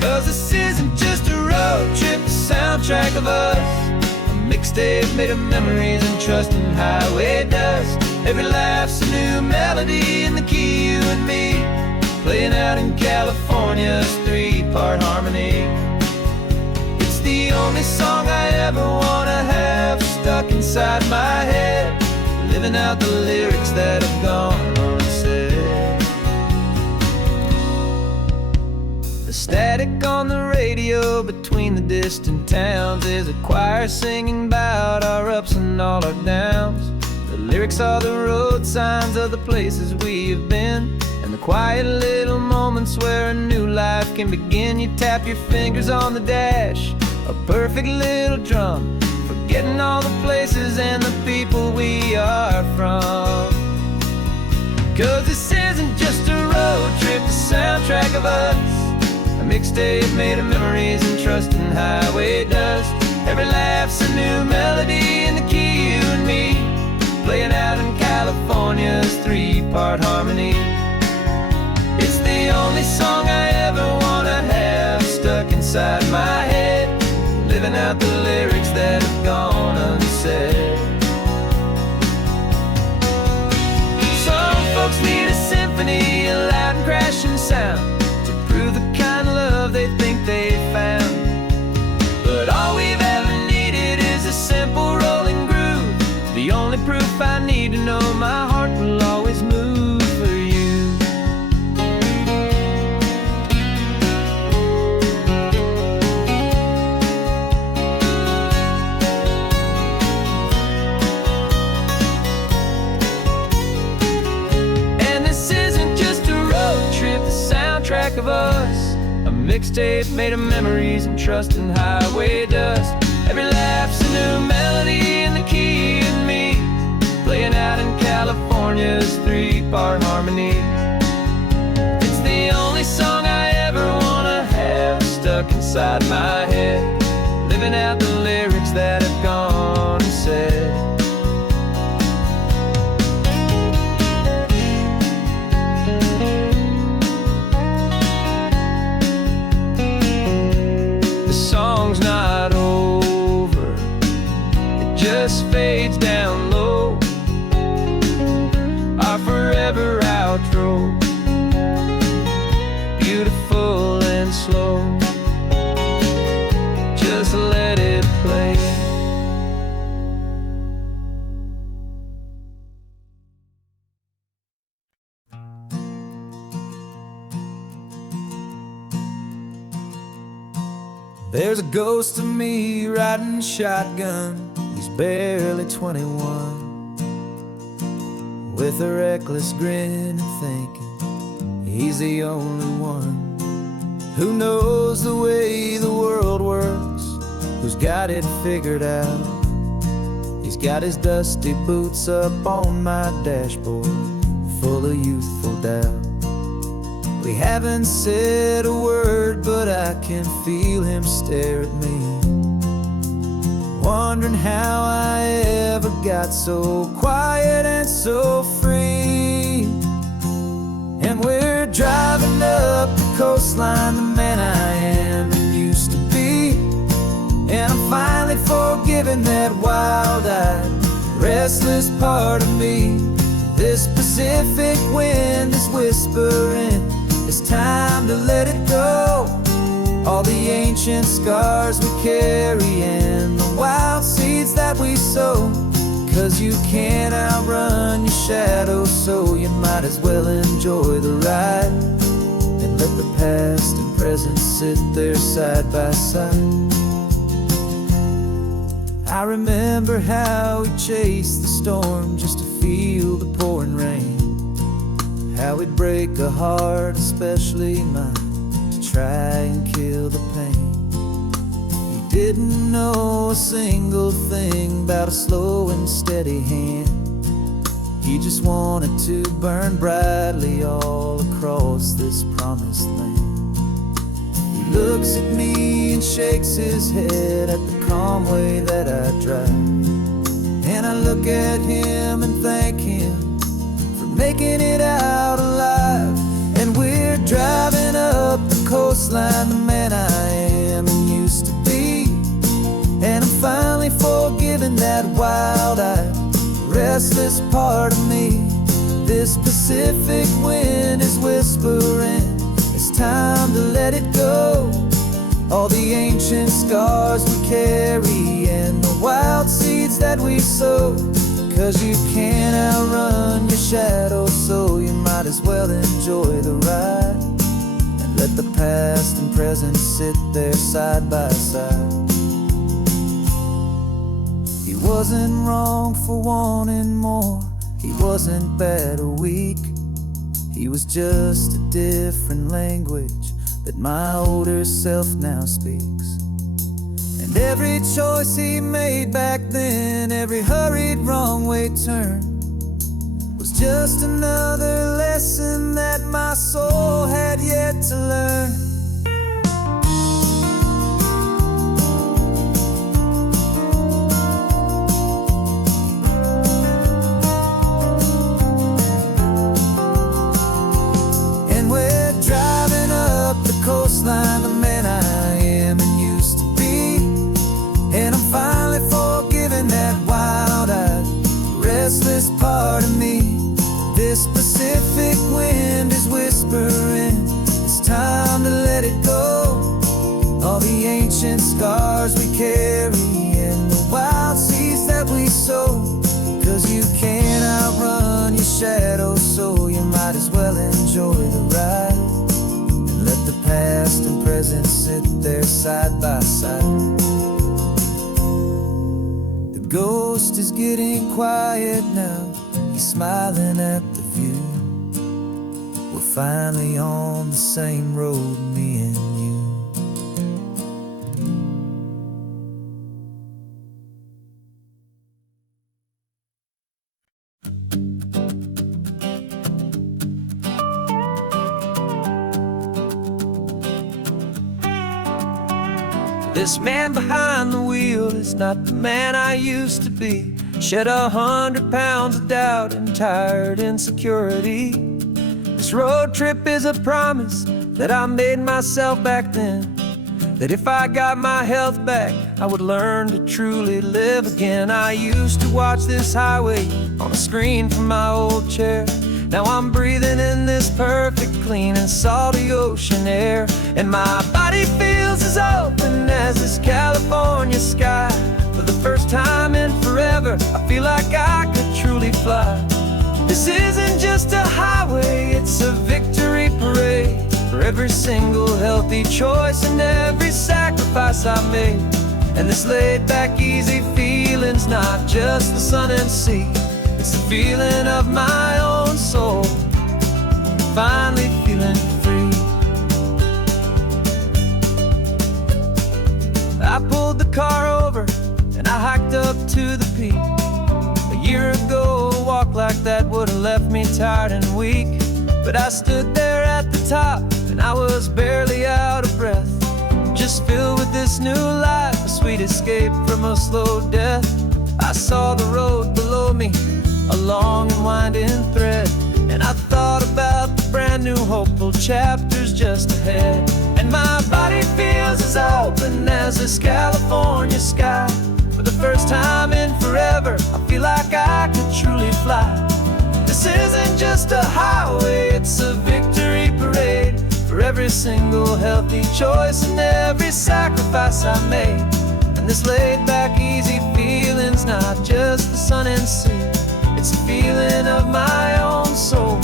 Cause this isn't just a road trip, the soundtrack of us, a mixtape made of memories and trust in highway dust. Every laugh's a new melody in the key, you and me, playing out in California's 3-part harmony. It's the only song I ever wanna have stuck inside my head, living out the lyrics that have gone unsaid. The static on the radio between the distant towns is a choir singing about our ups and all our downs. The lyrics are the road signs of the places we have been, and the quiet little moments where a new life can begin. You tap your fingers on the dash, a perfect little drum, forgetting all the places and the people we are from. 'Cause this isn't just a road trip, the soundtrack of us, a mixtape made of memories and trust in highway dust. Every laugh's a new melody in the key, you and me, playing out in California's 3-part harmony. It's the only song I ever wanna have stuck inside my head, living out the lyrics that have gone unsaid. Some folks need a symphony, a loud and crashing sound, to prove the kind of love they think they found. But all we've ever needed is a simple rolling groove, the only proof I need to know my heart will always move for you. And this isn't just a road trip, the soundtrack of us, a mixtape made of memories and trust in highway dust. Every laugh's a new melody in the key, and me, playing out in California's 3-part harmony. It's the only song I ever wanna have stuck inside my head, living out the lyrics that have gone unsaid. The song's not over, it just fades down low, our forever outro, beautiful and slow. Just let it play. There's a ghost of me riding shotgun, he's barely 21, with a reckless grin and thinking he's the only one who knows the way the world works, who's got it figured out. He's got his dusty boots up on my dashboard, full of youthful doubt. We haven't said a word, but I can feel him stare at me, wondering how I ever got so quiet and so free. And we're driving up the coastline, the man I am and used to be, and I'm finally forgiving that wild-eyed, restless part of me. This Pacific wind is whispering, it's time to let it go. All the ancient scars we carry and the wild seeds that we sow. 'Cause you can't outrun your shadow, so you might as well enjoy the ride, and let the past and present sit there side by side. I remember how we chased the storm just to feel the pouring rain, how we'd break a heart, especially mine, to try and kill the pain. We didn't know a single thing about a slow and steady hand. He just wanted to burn brightly all across this promised land. He looks at me and shakes his head at the calm way that I drive, and I look at him and thank him for making it out alive. And we're driving up the coastline, the man I am and used to be, and I'm finally forgetting forgiven that wild-eyed, restless part of me. This Pacific wind is whispering, it's time to let it go. All the ancient scars we carry and the wild seeds that we sow. 'Cause you can't outrun your shadow, so you might as well enjoy the ride. And let the past and present sit there side by side. He wasn't wrong for wanting more, he wasn't bad or weak. He was just a different language that my older self now speaks. And every choice he made back then, every hurried wrong way turn, was just another lesson that my soul had yet to learn. And we're driving up the coastline, the man I am and used to be. And I'm finally forgiving that wild-eyed, restless part of me. This Pacific wind is whispering, it's time to let it go. All the ancient scars we carry and the wild seeds that we sow. 'Cause you can't outrun your shadow, so you might as well enjoy the ride. And let the past and present sit there side by side. The ghost is getting quiet now, he's smiling at the view. We're finally on the same road, me and you. This man behind the wheel is not the man I used to be. Shed 100 pounds of doubt and tired insecurity. This road trip is a promise that I made myself back then, that if I got my health back, I would learn to truly live again. I used to watch this highway on a screen from my old chair. Now I'm breathing in this perfect, clean and salty ocean air. And my body feels as open as this California sky. For the first time in forever, I feel like I could truly fly. This isn't just a highway, it's a victory parade. For every single healthy choice and every sacrifice I made. And this laid back, easy feeling's not just the sun and sea. It's the feeling of my own soul, finally feeling free. I pulled the car over and I hiked up to the peak. A year ago, a walk like that would have left me tired and weak. But I stood there at the top and I was barely out of breath, just filled with this new life, a sweet escape from a slow death. I saw the road below me, a long and winding thread, and I thought about the brand new hopeful chapters just ahead. And my body feels as open as this California sky. For the first time in forever, I feel like I could truly fly. This isn't just a highway, it's a victory parade. For every single healthy choice and every sacrifice I made. And this laid back, easy feeling's not just the sun and sea. It's a feeling of my own soul,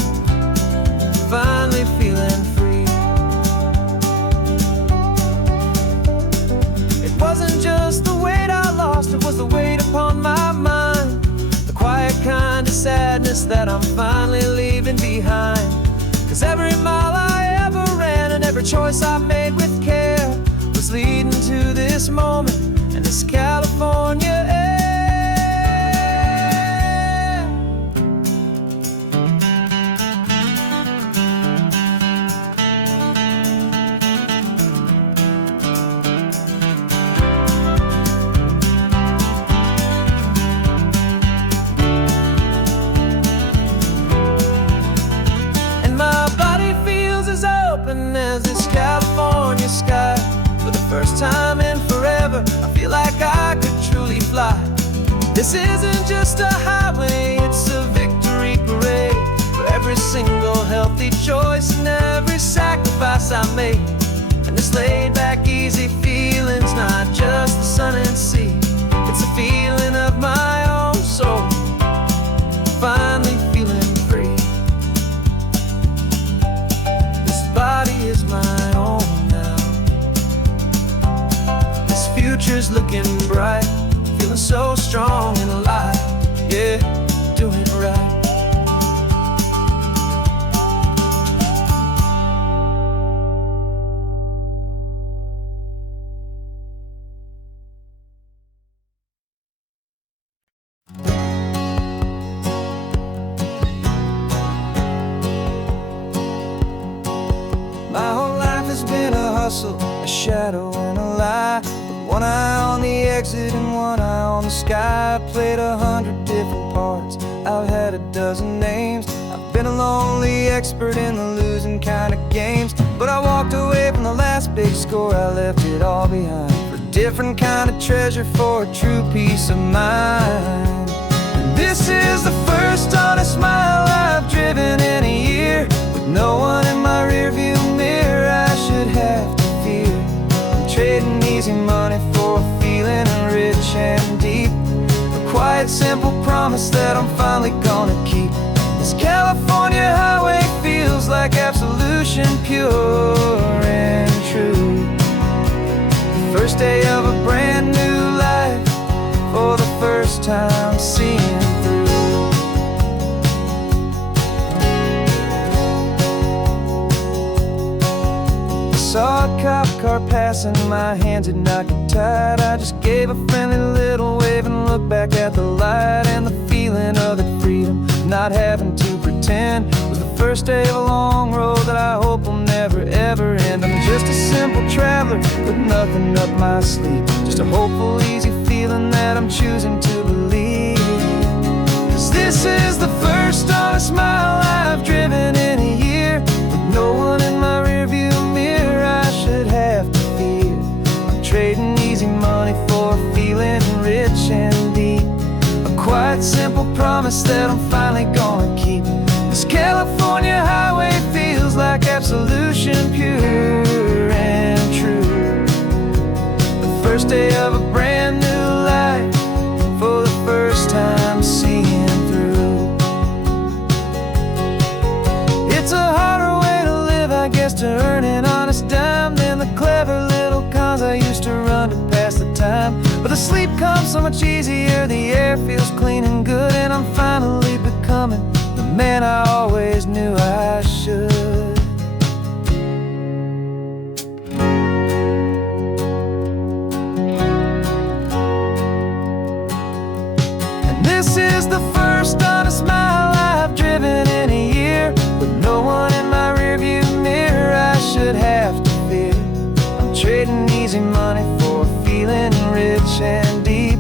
finally feeling free. It wasn't just the weight I lost, it was the weight upon my mind. The quiet kind of sadness that I'm finally leaving behind. 'Cause every mile I ever ran and every choice I made with care was leading to this moment and this California air. As this California sky. For the first time in forever, I feel like I This isn't just a highway, it's a victory parade for every single healthy choice and every sacrifice I made. And this laid back, easy feeling's not just the sun and sea, it's a feeling of my own soul, finally feeling free. This body is my own now. This future's looking bright, feeling so strong and alive. Yeah, doing it right. My whole life has been a hustle, a shadow and a lie, with one eye on the exit and one eye on the sky. I played 100 different parts, I've had a dozen names. I've been a lonely expert in the losing kind of games, but I walked away from the last big score, I left it all behind for a different kind of treasure, for a true peace of mind. And this is the first honest mile I've driven in a year, with no one in my rearview mirror I should have to fear. I'm trading easy money for a feeling rich and deep, a quiet, simple promise that I'm finally gonna keep. This California highway feels like absolution, pure and true. The first day of a brand new life, for the first time seeing through. Saw a cop car passing, my hands had not got tied. I just gave a friendly little wave and looked back at the light, and the feeling of that freedom, not having to pretend, was the first day of a long road that I hope will never ever end. I'm just a simple traveler with nothing up my sleeve, just a hopeful, easy feeling that I'm choosing to believe. 'Cause this is the first honest mile I've driven in a year, with no one in my rearview mirror I should have to fear. I'm trading easy money for a feeling rich and deep, a quiet, simple promise that I'm finally gonna keep. This California highway feels like absolution, pure and true. The first day of a brand new life, for the first time seeing through. It's a harder way to live, I guess, to earn an honest dime than the clever little cons I used to run to pass the time. But the sleep comes so much easier, the air feels clean and good, and I'm finally becoming the man I always knew I should. And this is the first honest mile I've driven in a year, with no one in my rearview mirror I should have to fear. I'm trading easy money for a feeling rich and deep,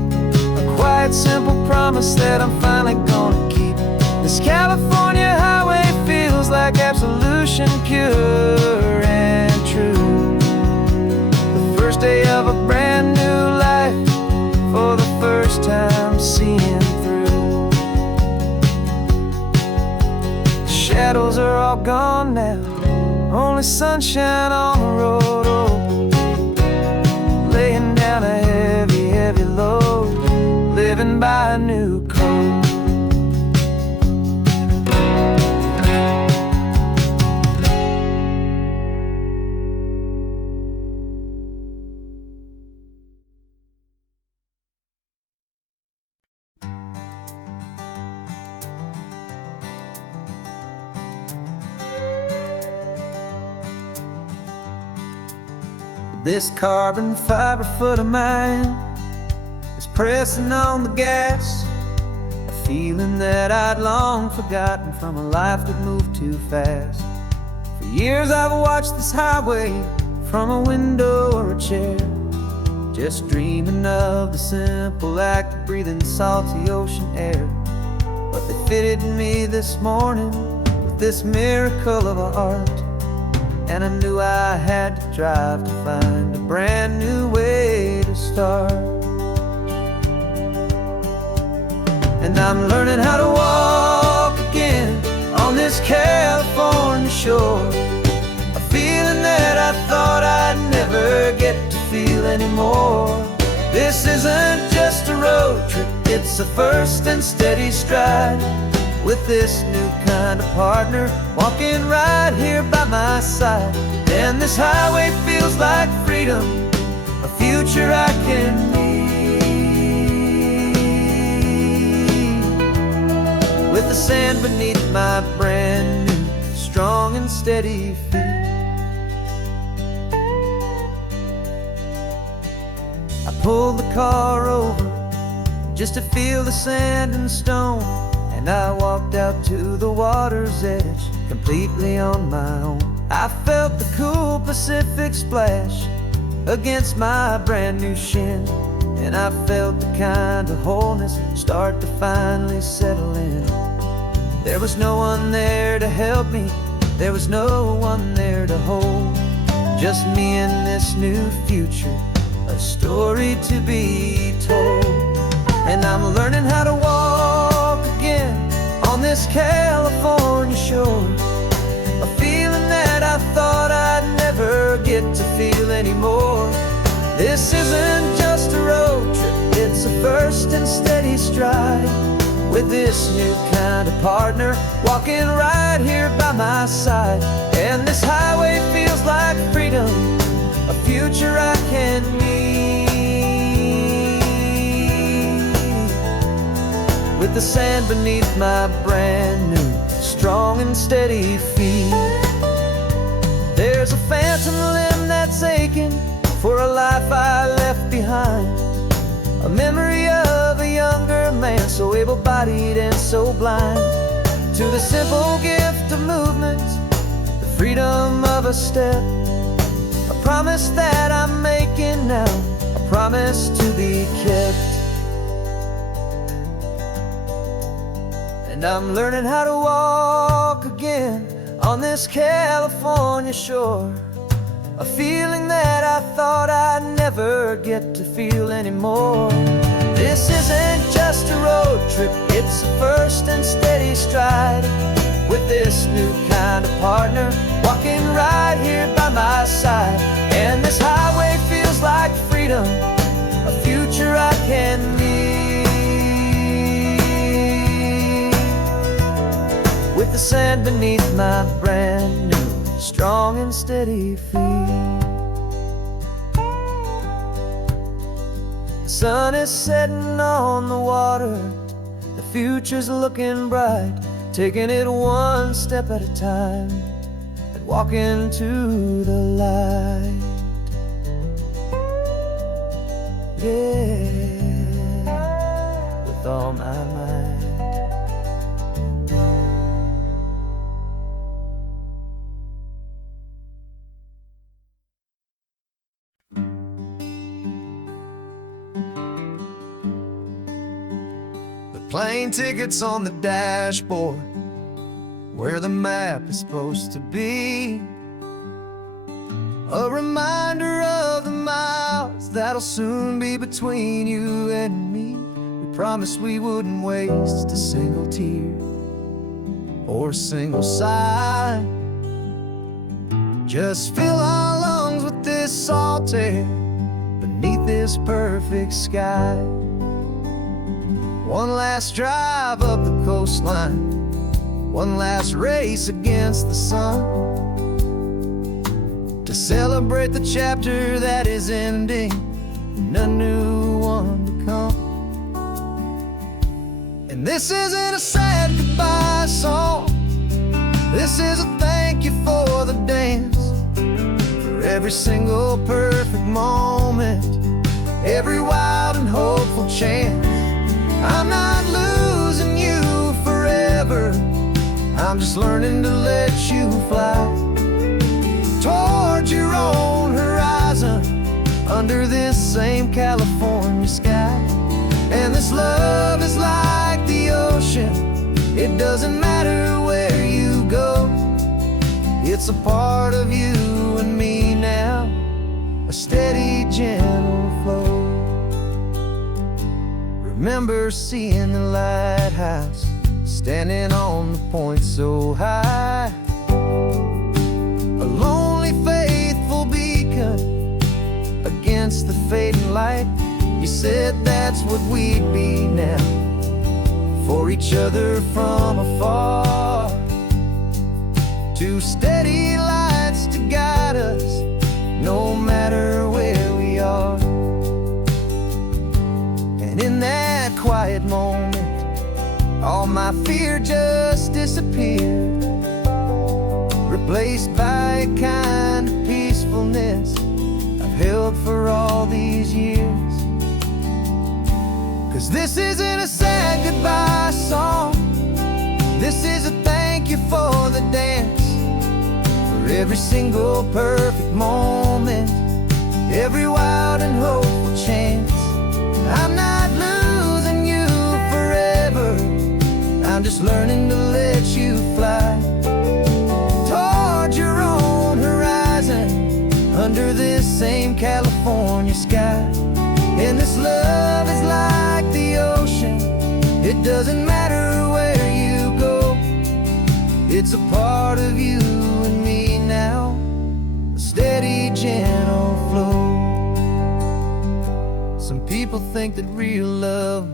a quiet, simple promise that I'm finally gonna keep. This California highway feels like absolution, pure and true. The first day of a brand new life, for the first time seeing through. The shadows are all gone now, only sunshine on the road. Oh, laying down a heavy, heavy load, living by a new code. This carbon fiber foot of mine is pressing on the gas, a feeling that I'd long forgotten from a life that moved too fast. For years I've watched this highway from a window or a chair, just dreaming of the simple act of breathing salty ocean air. But they fitted me this morning with this miracle of art, and I knew I had to drive to find a brand new way to start. I'm learning how to walk again on this California shore. A feeling that I thought I'd never get to feel anymore. This isn't just a road trip, it's a first and steady stride. With this new kind of partner walking right here by my side. And this highway feels like freedom, a future I can need. With the sand beneath my brand new, strong and steady feet. I pulled the car over just to feel the sand and stone, and I walked out to the water's edge, completely on my own. I felt the cool Pacific splash against my brand new shin, and I felt the kind of wholeness start to finally settle in. There was no one there to help me, there was no one there to hold. Just me and this new future, a story to be told. And I'm learning how to walk again on this California shore. A feeling that I thought I'd never get to feel anymore. This isn't just a road trip, it's a first and steady stride. With this new kind of partner walking right here by my side. And this highway feels like freedom, a future I can need. With the sand beneath my brand new, strong and steady feet. There's a phantom limb that's aching for a life I left behind. A memory of a younger man, so able-bodied and so blind. To the simple gift of movement, the freedom of a step. A promise that I'm making now, a promise to be kept. And I'm learning how to walk again on this California shore. A feeling that I thought I'd never get to feel anymore. This isn't just a road trip, it's a first and steady stride. With this new kind of partner walking right here by my side. And this highway feels like freedom, a future I can need. With the sand beneath my brand new, strong and steady feet. The sun is setting on the water, the future's looking bright. Taking it one step at a time and walking to the light. Yeah, with all my might. Plane tickets on the dashboard, where the map is supposed to be. A reminder of the miles that'll soon be between you and me. We promised we wouldn't waste a single tear or a single sigh. Just fill our lungs with this salt air beneath this perfect sky. One last drive up the coastline, one last race against the sun, to celebrate the chapter that is ending and a new one to come. And this isn't a sad goodbye song, this is a thank you for the dance, for every single perfect moment, every wild and hopeful chance. I'm not losing you forever, I'm just learning to let you fly towards your own horizon, under this same California sky. And this love is like the ocean, it doesn't matter where you go. It's a part of you and me now, a steady, gentle flow. Remember seeing the lighthouse, standing on the point so high, a lonely faithful beacon against the fading light. You said that's what we'd be now, for each other from afar. Two steady lights to guide us, no matter where we are. And in that quiet moment, all my fear just disappeared, replaced by a kind of peacefulness I've held for all these years. 'Cause this isn't a sad goodbye song, this is a thank you for the dance, for every single perfect moment, every wild and hopeful chance. I'm not losing you forever, I'm just learning to let you fly toward your own horizon, under this same California sky. And this love is like the ocean, it doesn't matter where you go, it's a part of you and me now, a steady, gentle flow. Some people think that real love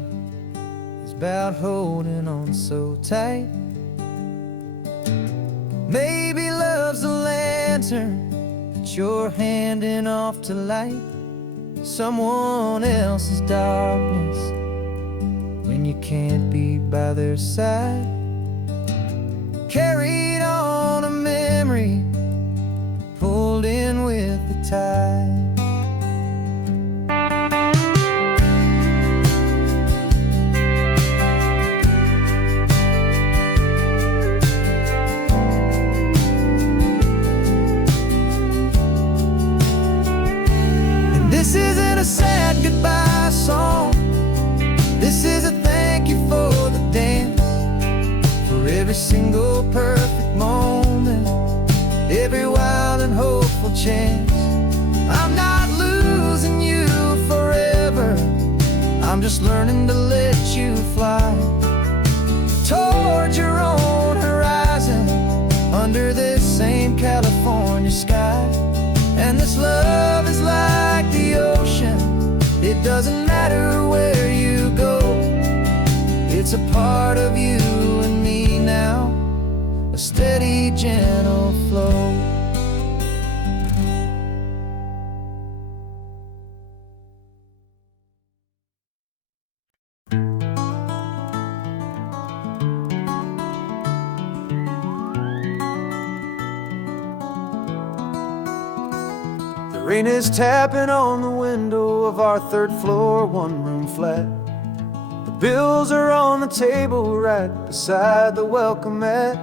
is about holding on so tight. Maybe love's a lantern that you're handing off to light someone else's darkness when you can't be by their side. Carried on a memory, pulled in with the tide. This isn't a sad goodbye song, this is a thank you for the dance, for every single perfect moment, every wild and hopeful chance. I'm not losing you forever, I'm just learning to let you fly toward your own horizon, under this same California sky. And this love is like the ocean, it doesn't matter where you go, it's a part of you and me now, a steady, gentle flow. Rain is tapping on the window of our third floor, one-room flat. The bills are on the table right beside the welcome mat.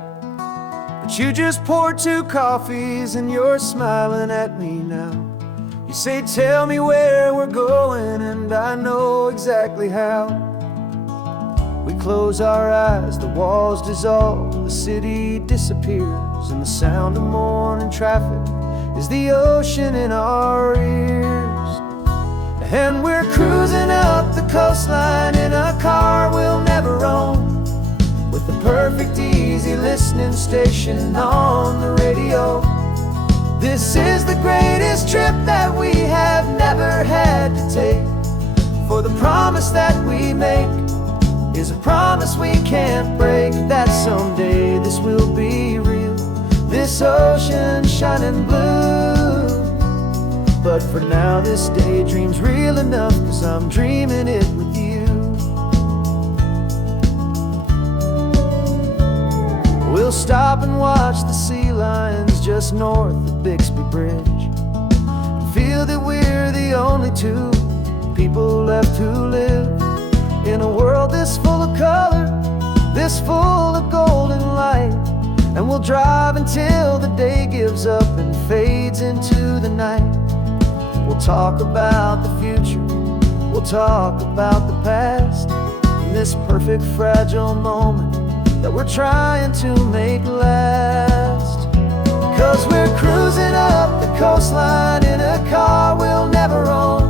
But you just poured 2 coffees and you're smiling at me now. You say, tell me where we're going, and I know exactly how. We close our eyes, the walls dissolve, the city disappears, and the sound of morning traffic is the ocean in our ears. And we're cruising up the coastline in a car we'll never own, with the perfect easy listening station on the radio. This is the greatest trip that we have never had to take, for the promise that we make is a promise we can't break, that someday this will be real, this ocean shining blue. But for now this daydream's real enough, 'cause I'm dreaming it with you. We'll stop and watch the sea lions just north of Bixby Bridge, and feel that we're the only 2 people left who live in a world this full of color, this full of golden light. And we'll drive until the day gives up and fades into the night. We'll talk about the future, we'll talk about the past, and this perfect fragile moment that we're trying to make last. 'Cause we're cruising up the coastline in a car we'll never own,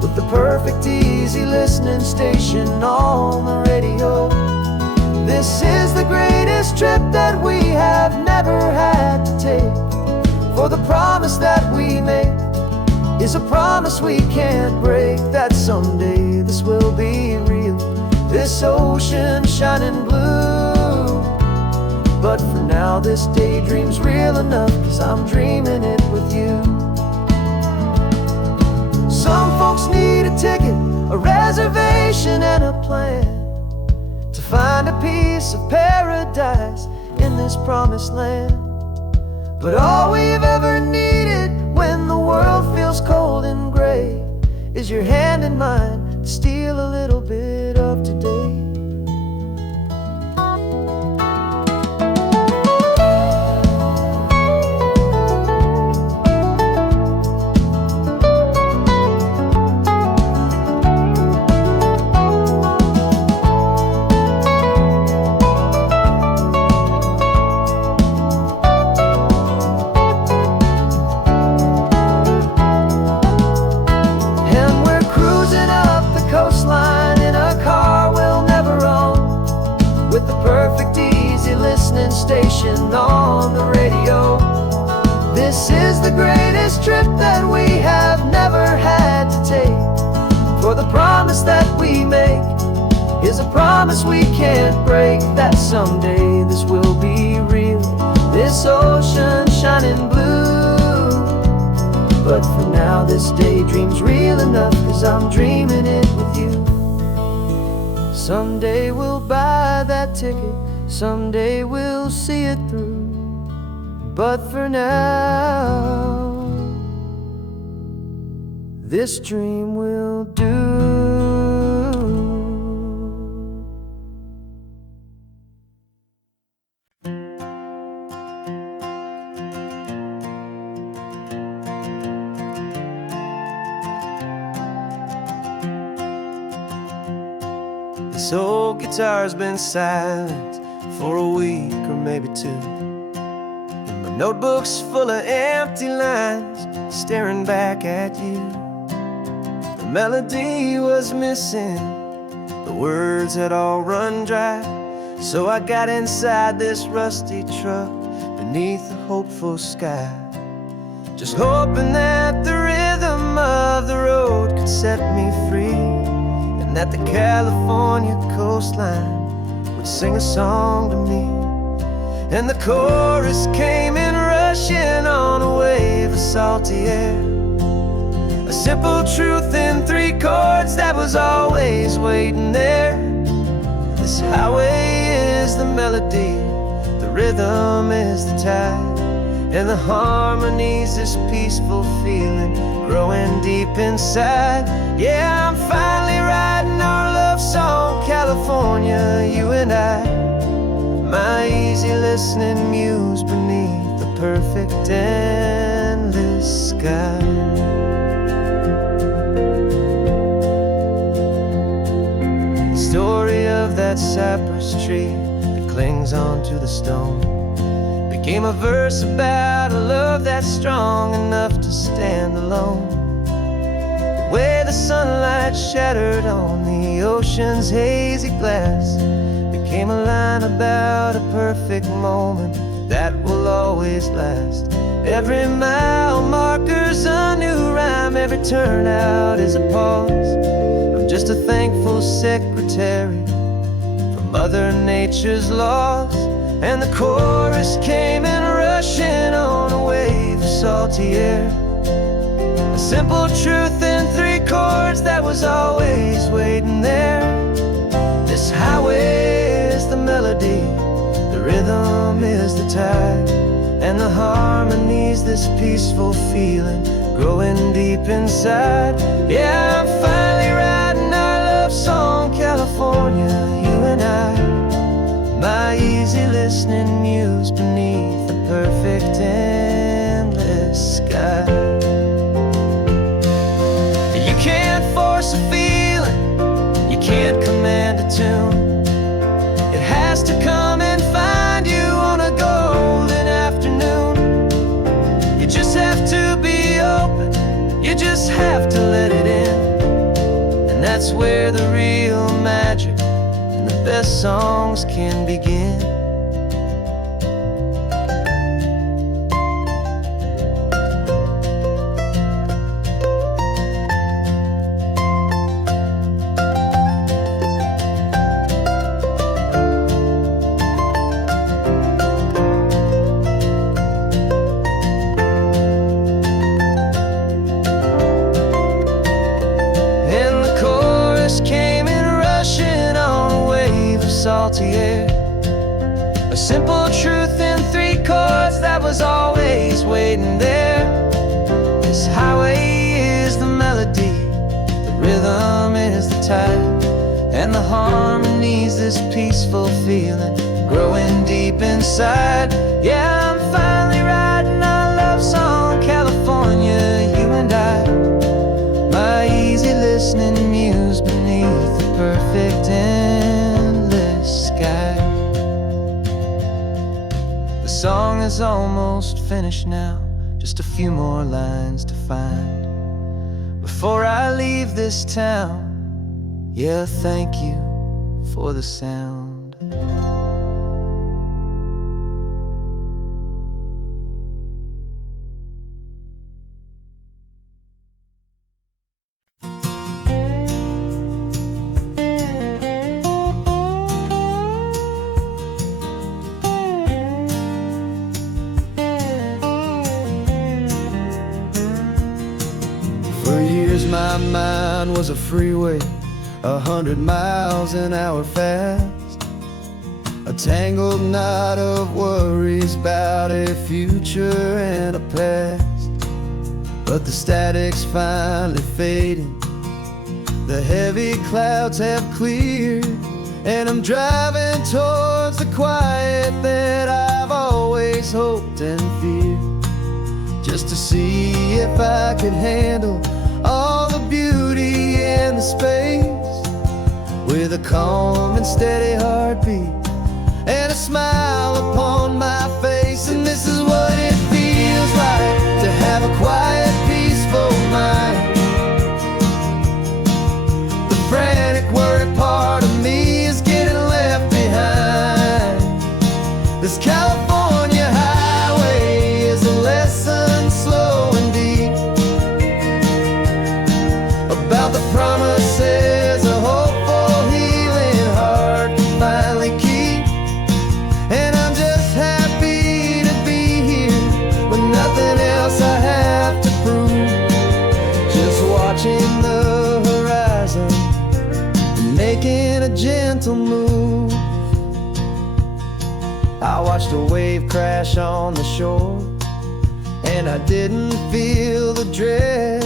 with the perfect easy listening station on the radio. This is the greatest trip that we have never had to take. For the promise that we make is a promise we can't break, that someday this will be real, this ocean shining blue. But for now this daydream's real enough, 'cause I'm dreaming it with you. Some folks need a ticket, a reservation and a plan to find a piece of paradise in this promised land. But all we've ever needed when the world feels cold and gray is your hand in mine to steal a little bit of today. Station on the radio. This is the greatest trip that we have never had to take. For the promise that we make is a promise we can't break, that someday this will be real, this ocean shining blue. But for now this daydream's real enough, 'cause I'm dreaming it with you. Someday we'll buy that ticket, someday we'll see it through. But for now, this dream will do. This old guitar's been silent for a week or maybe two, and my notebook's full of empty lines staring back at you. The melody was missing, the words had all run dry, so I got inside this rusty truck beneath a hopeful sky, just hoping that the rhythm of the road could set me free, and that the California coastline would sing a song to me. And the chorus came in rushing on a wave of salty air, a simple truth in 3 chords that was always waiting there. This highway is the melody, the rhythm is the tide, and the harmony's this peaceful feeling growing deep inside. Yeah, I'm finally writing our love song, California, you and I, my easy listening muse beneath the perfect endless sky. The story of that cypress tree that clings onto the stone became a verse about a love that's strong enough to stand alone. The way the sunlight shattered on the ocean's hazy glass became a line about a perfect moment that will always last. Every mile marker's a new rhyme, every turnout is a pause. I'm just a thankful secretary for Mother Nature's laws. And the chorus came in rushing on a wave of salty air, a simple truth in 3 chords that was always waiting there. This highway is the melody, the rhythm is the tide, and the harmony's this peaceful feeling growing deep inside. Yeah, I'm finally writing our love song, California, you and I, my easy listening muse beneath the perfect endless sky. You can't force a feeling, you can't command a tune. It has to come and find you on a golden afternoon. You just have to be open, you just have to let it in. best songs can begin. Salty air, a simple truth in 3 chords that was always waiting there. This highway is the melody, the rhythm is the tide, and the harmony's this peaceful feeling growing deep inside. Yeah, I'm finally writing our love song, California, you and I. My easy listening muse beneath the perfect sky. The song is almost finished now, just a few more lines to find before I leave this town. Yeah, thank you for the sound. My mind was a freeway, 100 miles an hour fast, a tangled knot of worries about a future and a past. But the static's finally fading, the heavy clouds have cleared, and I'm driving towards the quiet that I've always hoped and feared, just to see if I could handle all the beauty and the space, with a calm and steady heartbeat and a smile upon my face. And this is what it feels like to have a quiet, peaceful mind. The frantic, worried part of me is getting left behind. This California highway is a lesson slow and deep about the promises a hopeful, healing heart can finally keep. And I'm just happy to be here with nothing else I have to prove, just watching the horizon and making a gentle move. I watched a wave crash on the shore, and I didn't feel the dread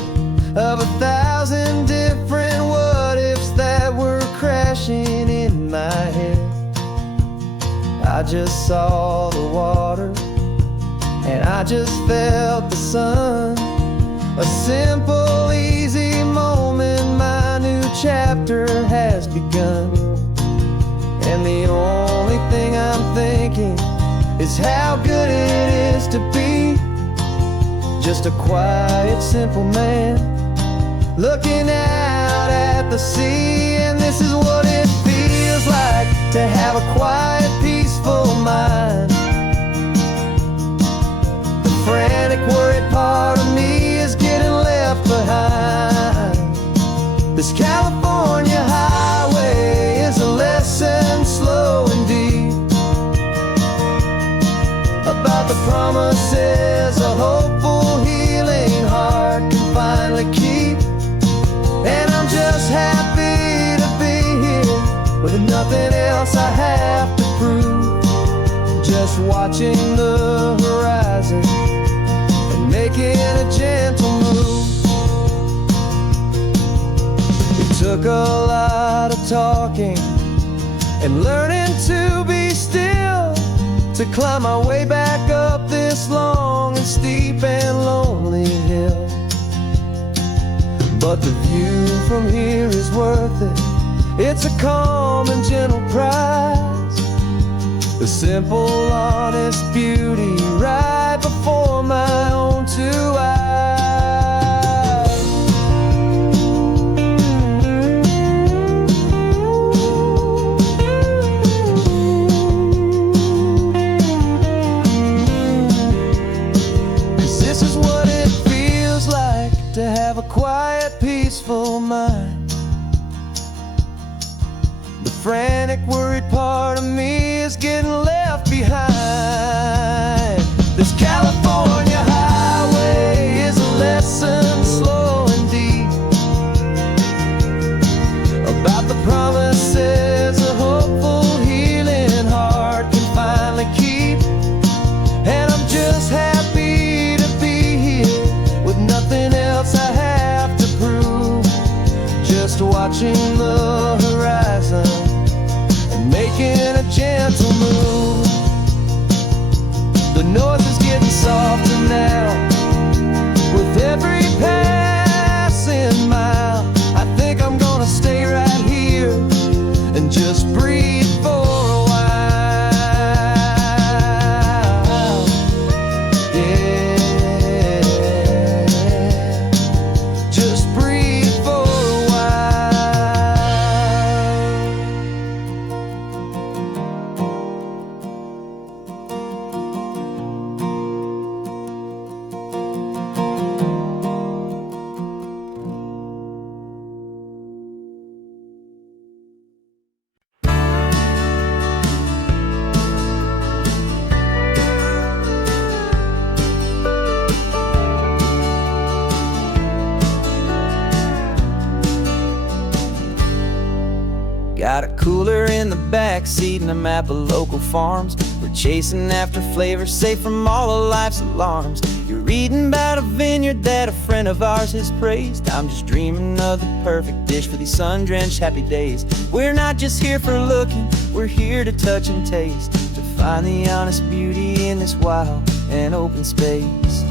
of 1,000 different what-ifs that were crashing in my head. I just saw the water, and I just felt the sun. A simple, easy moment, my new chapter has begun. And the only thing I'm thinking is how good it is to be just a quiet, simple man looking out at the sea. And this is what it feels like to have a quiet, peaceful mind. The frantic, worried part of me is getting left behind. This California highway is a lesson slow and deep about the promises a hopeful, healing heart can finally keep. And I'm just happy to be here with nothing else I have to prove, just watching the horizon and making a gentle move. It took a lot of talking and learning to be still to climb my way back up this long and steep and lonely hill. But the view from here is worth it. It's a calm and gentle prize, the simple, honest beauty right before my own 2 eyes. to have a quiet, peaceful mind. The frantic, worried part of me is getting left behind. This California highway is a lesson, slow and deep, about the promises a hopeful, healing heart can finally keep. And I'm just happy to be here with nothing else I have to prove, just watching the horizon and making a gentle move. The noise is getting softer now with every passing mile. I think I'm gonna stay right here and just breathe for a while. Yeah, just breathe for a got a cooler in the back seat and a map of local farms. We're chasing after flavors safe from all of life's alarms. You're reading about a vineyard that a friend of ours has praised. I'm just dreaming of the perfect dish for these sun-drenched happy days. We're not just here for looking, we're here to touch and taste, to find the honest beauty in this wild and open space.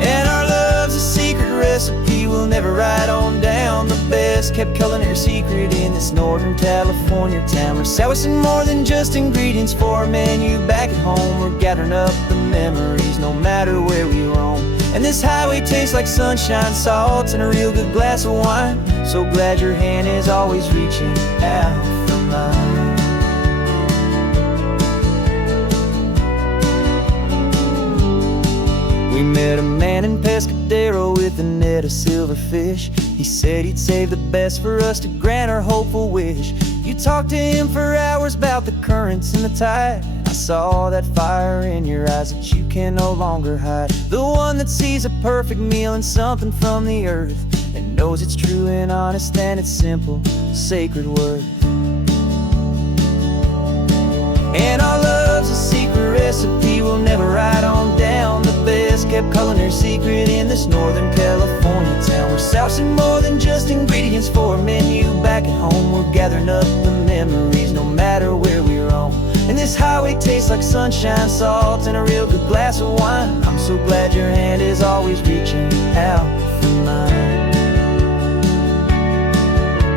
And our love's a secret recipe we'll never write on down. The best kept culinary secret in this Northern California town. We're sourcing more than just ingredients for a menu back at home. We're gathering up the memories no matter where we roam. And this highway tastes like sunshine, salt, and a real good glass of wine. So glad your hand is always reaching out for mine. We met a man in Pescadero with a net of silverfish. He said he'd save the best for us to grant our hopeful wish. You talked to him for hours about the currents and the tide. I saw that fire in your eyes that you can no longer hide. The one that sees a perfect meal in something from the earth, and knows it's true and honest and it's simple, sacred worth. And our love's a secret recipe we'll never write on down. The best kept culinary secret in this Northern California town. We're sourcing more than just ingredients for a menu back at home. We're gathering up the memories no matter where we roam. And this highway tastes like sunshine, salt, and a real good glass of wine. I'm so glad your hand is always reaching out for mine.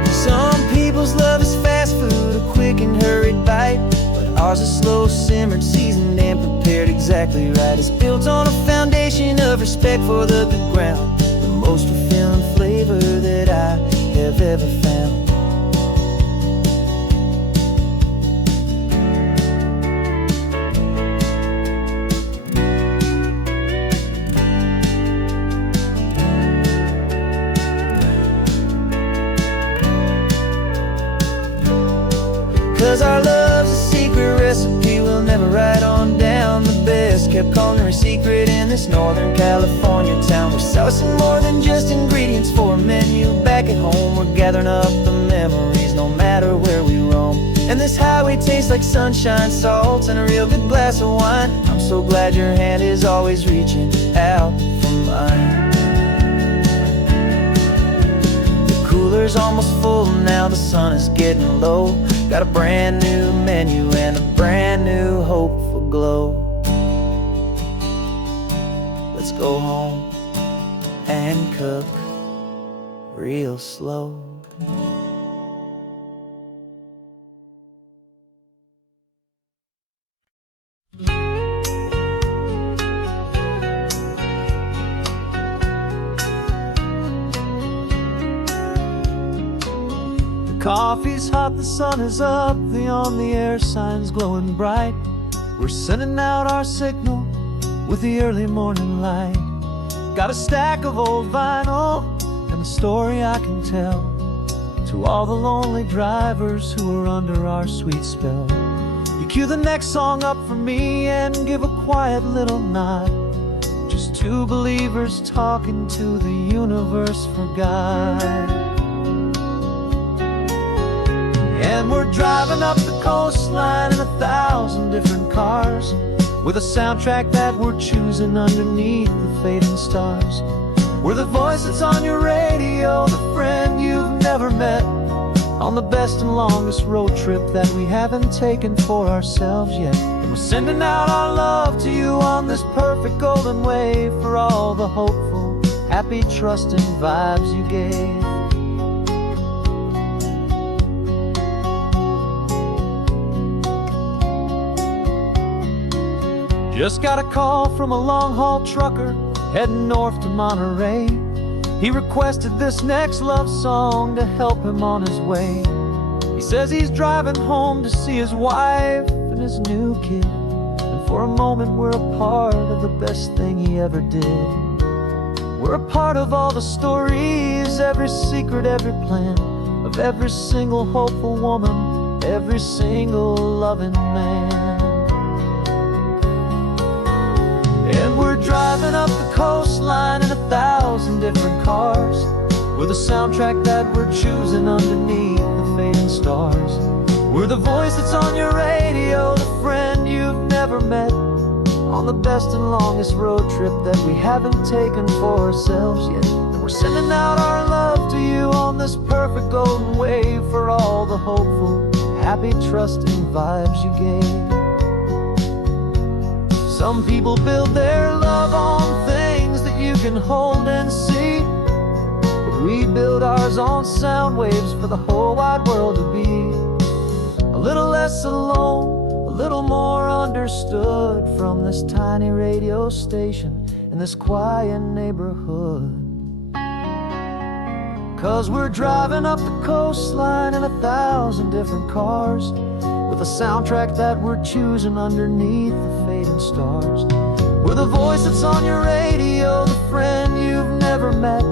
Some people's love is fast food, a quick and hurried bite. Ours is slow, simmered, seasoned, and prepared exactly right. It's built on a foundation of respect for the good ground, the most fulfilling flavor that I have ever found. 'Cause our love's a secret recipe we'll never write on down. The best kept culinary secret in this Northern California town. We're sourcing more than just ingredients for a menu back at home. We're gathering up the memories no matter where we roam. And this highway tastes like sunshine, salt, and a real good glass of wine. I'm so glad your hand is always reaching out for mine. The cooler's almost full now, the sun is getting low. Got a brand new menu and a brand new hopeful glow. Let's go home and cook real slow. Coffee's hot, the sun is up, the on-the-air sign's glowing bright. We're sending out our signal with the early morning light. Got a stack of old vinyl and a story I can tell to all the lonely drivers who are under our sweet spell. You cue the next song up for me and give a quiet little nod. Just two believers talking to the universe for God. And we're driving up the coastline in 1,000 different cars, with a soundtrack that we're choosing underneath the fading stars. We're the voice that's on your radio, the friend you've never met, on the best and longest road trip that we haven't taken for ourselves yet. And we're sending out our love to you on this perfect golden wave for all the hopeful, happy, trusting vibes you gave. Just got a call from a long-haul trucker heading north to Monterey. He requested this next love song to help him on his way. He says he's driving home to see his wife and his new kid, and for a moment we're a part of the best thing he ever did. We're a part of all the stories, every secret, every plan, of every single hopeful woman, every single loving man. And we're driving up the coastline in 1,000 different cars, with a soundtrack that we're choosing underneath the fading stars. We're the voice that's on your radio, the friend you've never met, on the best and longest road trip that we haven't taken for ourselves yet. And we're sending out our love to you on this perfect golden wave for all the hopeful, happy, trusting vibes you gave. Some people build their love on things that you can hold and see, but we build ours on sound waves for the whole wide world to be a little less alone, a little more understood, from this tiny radio station in this quiet neighborhood. 'Cause we're driving up the coastline in 1,000 different cars, with a soundtrack that we're choosing underneath the fading stars. We're the voice that's on your radio, the friend you've never met,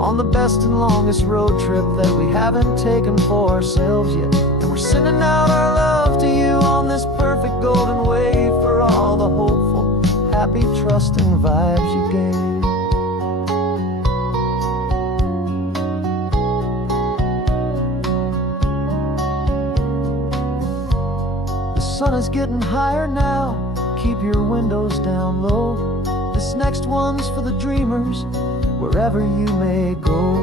on the best and longest road trip that we haven't taken for ourselves yet. And we're sending out our love to you on this perfect golden wave for all the hopeful, happy, trusting vibes you gave. The sun is getting higher now, keep your windows down low. This next one's for the dreamers, wherever you may go.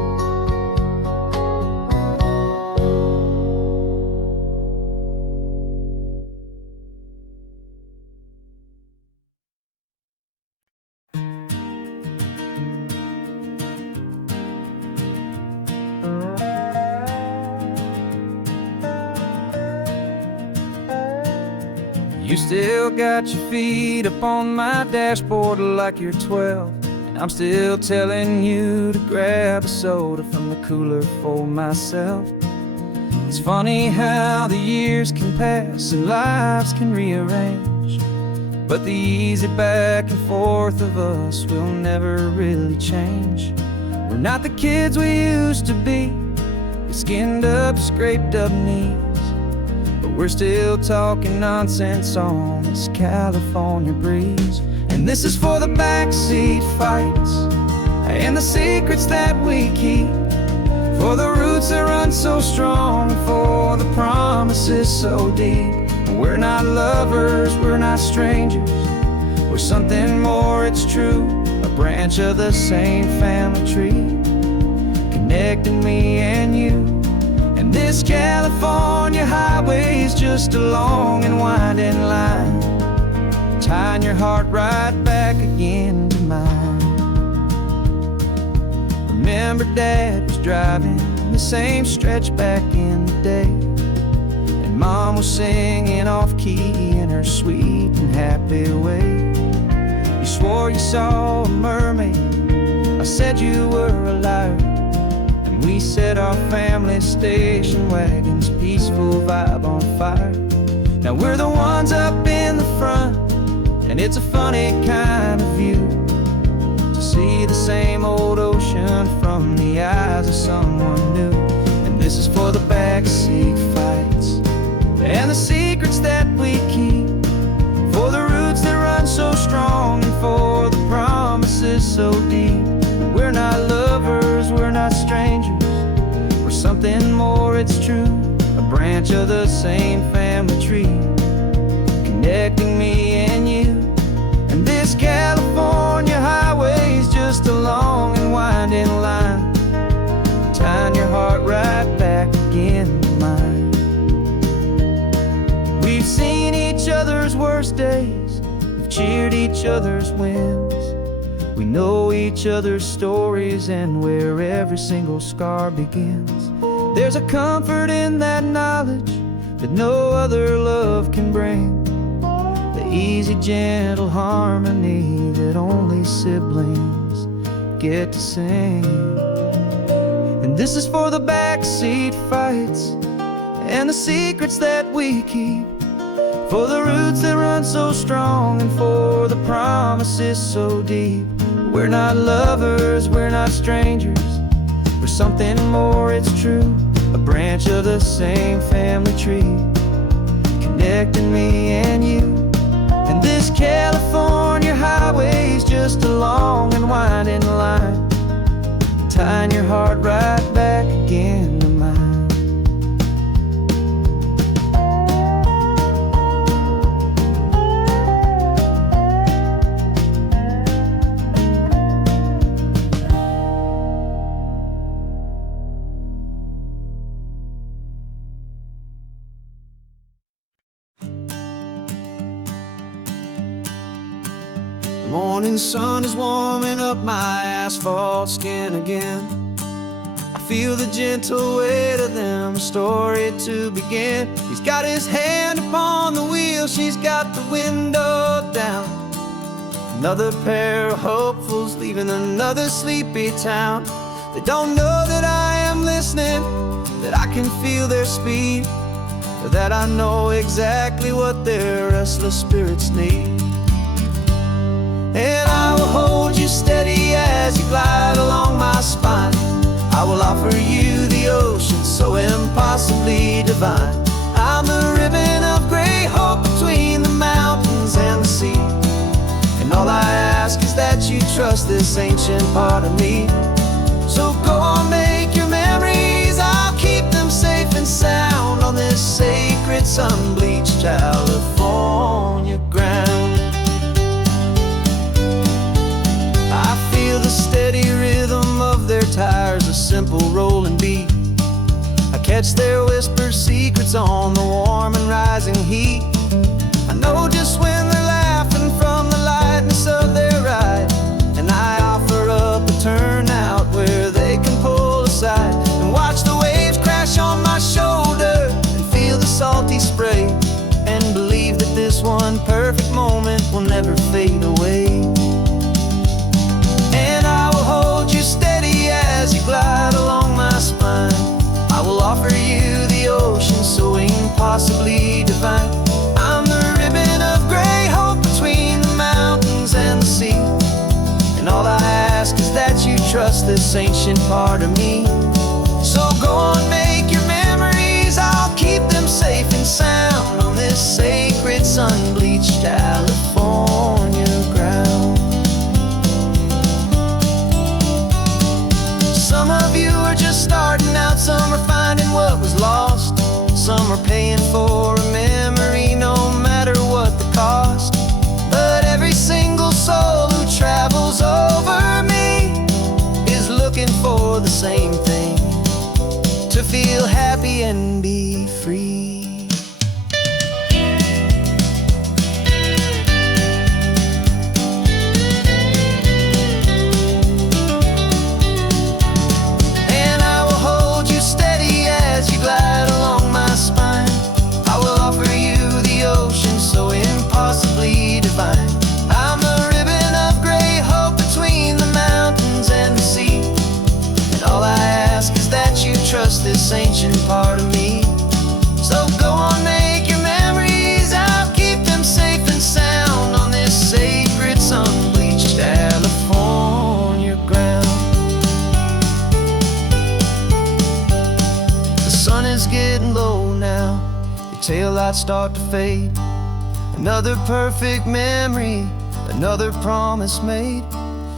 You still got your feet up on my dashboard like you're 12, and I'm still telling you to grab a soda from the cooler for myself. It's funny how the years can pass and lives can rearrange, but the easy back and forth of us will never really change. We're not the kids we used to be, with skinned up, scraped up knees, but we're still talking nonsense on this California breeze. And this is for the backseat fights and the secrets that we keep, for the roots that run so strong, for the promises so deep. We're not lovers, we're not strangers, we're something more, it's true, a branch of the same family tree, connecting me and you. And this California highway is just a long and winding line, tying your heart right back again to mine. Remember Dad was driving the same stretch back in the day, and Mom was singing off-key in her sweet and happy way. You swore you saw a mermaid, I said you were a liar, and we set our family station wagon's peaceful vibe on fire. Now we're the ones up in the front, and it's a funny kind of view to see the same old ocean from the eyes of someone new. And this is for the backseat fights and the secrets that we keep, for the roots that run so strong and for the promises so deep. We're not lovers, we're not strangers, we're something more, it's true. A branch of the same family tree, connecting me and you. And this California highway's just a long and winding line, tying your heart right back again to mine. We've seen each other's worst days, we've cheered each other's wins. We know each other's stories and where every single scar begins. There's a comfort in that knowledge that no other love can bring, the easy, gentle harmony that only siblings get to sing. And this is for the backseat fights and the secrets that we keep, for the roots that run so strong and for the promises so deep. We're not lovers, we're not strangers, we're something more, it's true. A branch of the same family tree, connecting me and you. And this California highway's just a long and winding line, tying your heart right back again to mine. The morning sun is warming up my asphalt skin again. I feel the gentle weight of them, a story to begin. He's got his hand upon the wheel, she's got the window down. Another pair of hopefuls leaving another sleepy town. They don't know that I am listening, that I can feel their speed, or that I know exactly what their restless spirits need. And I will hold you steady as you glide along my spine. I will offer you the ocean so impossibly divine. I'm the ribbon of gray hope between the mountains and the sea. And all I ask is that you trust this ancient part of me. So go on, make your memories, I'll keep them safe and sound on this sacred sun-bleached California ground. The steady rhythm of their tires, a simple rolling beat. I catch their whispered secrets on the warm and rising heat. I know just when they're laughing from the lightness of their ride, and I offer up a turnout where they can pull aside and watch the waves crash on my shoulder and feel the salty spray, and believe that this one perfect moment will never fade away. Steady as you glide along my spine. I will offer you the ocean so impossibly divine. I'm the ribbon of gray hope between the mountains and the sea. And all I ask is that you trust this ancient part of me. So go on, make your memories, I'll keep them safe and sound on this sacred sun-bleached California ground. Some of you are just starting out, some are finding what was lost, some are paying for a memory no matter what the cost. But every single soul who travels over me is looking for the same thing, to feel happy and be free. Glide along my spine. I will offer you the ocean so impossibly divine. I'm the ribbon of gray hope between the mountains and the sea. And all I ask is that you trust this ancient part of me. So go on, make your memories, I'll keep them safe and sound on this sacred sun-bleached California. taillights start to fade. Another perfect memory, another promise made.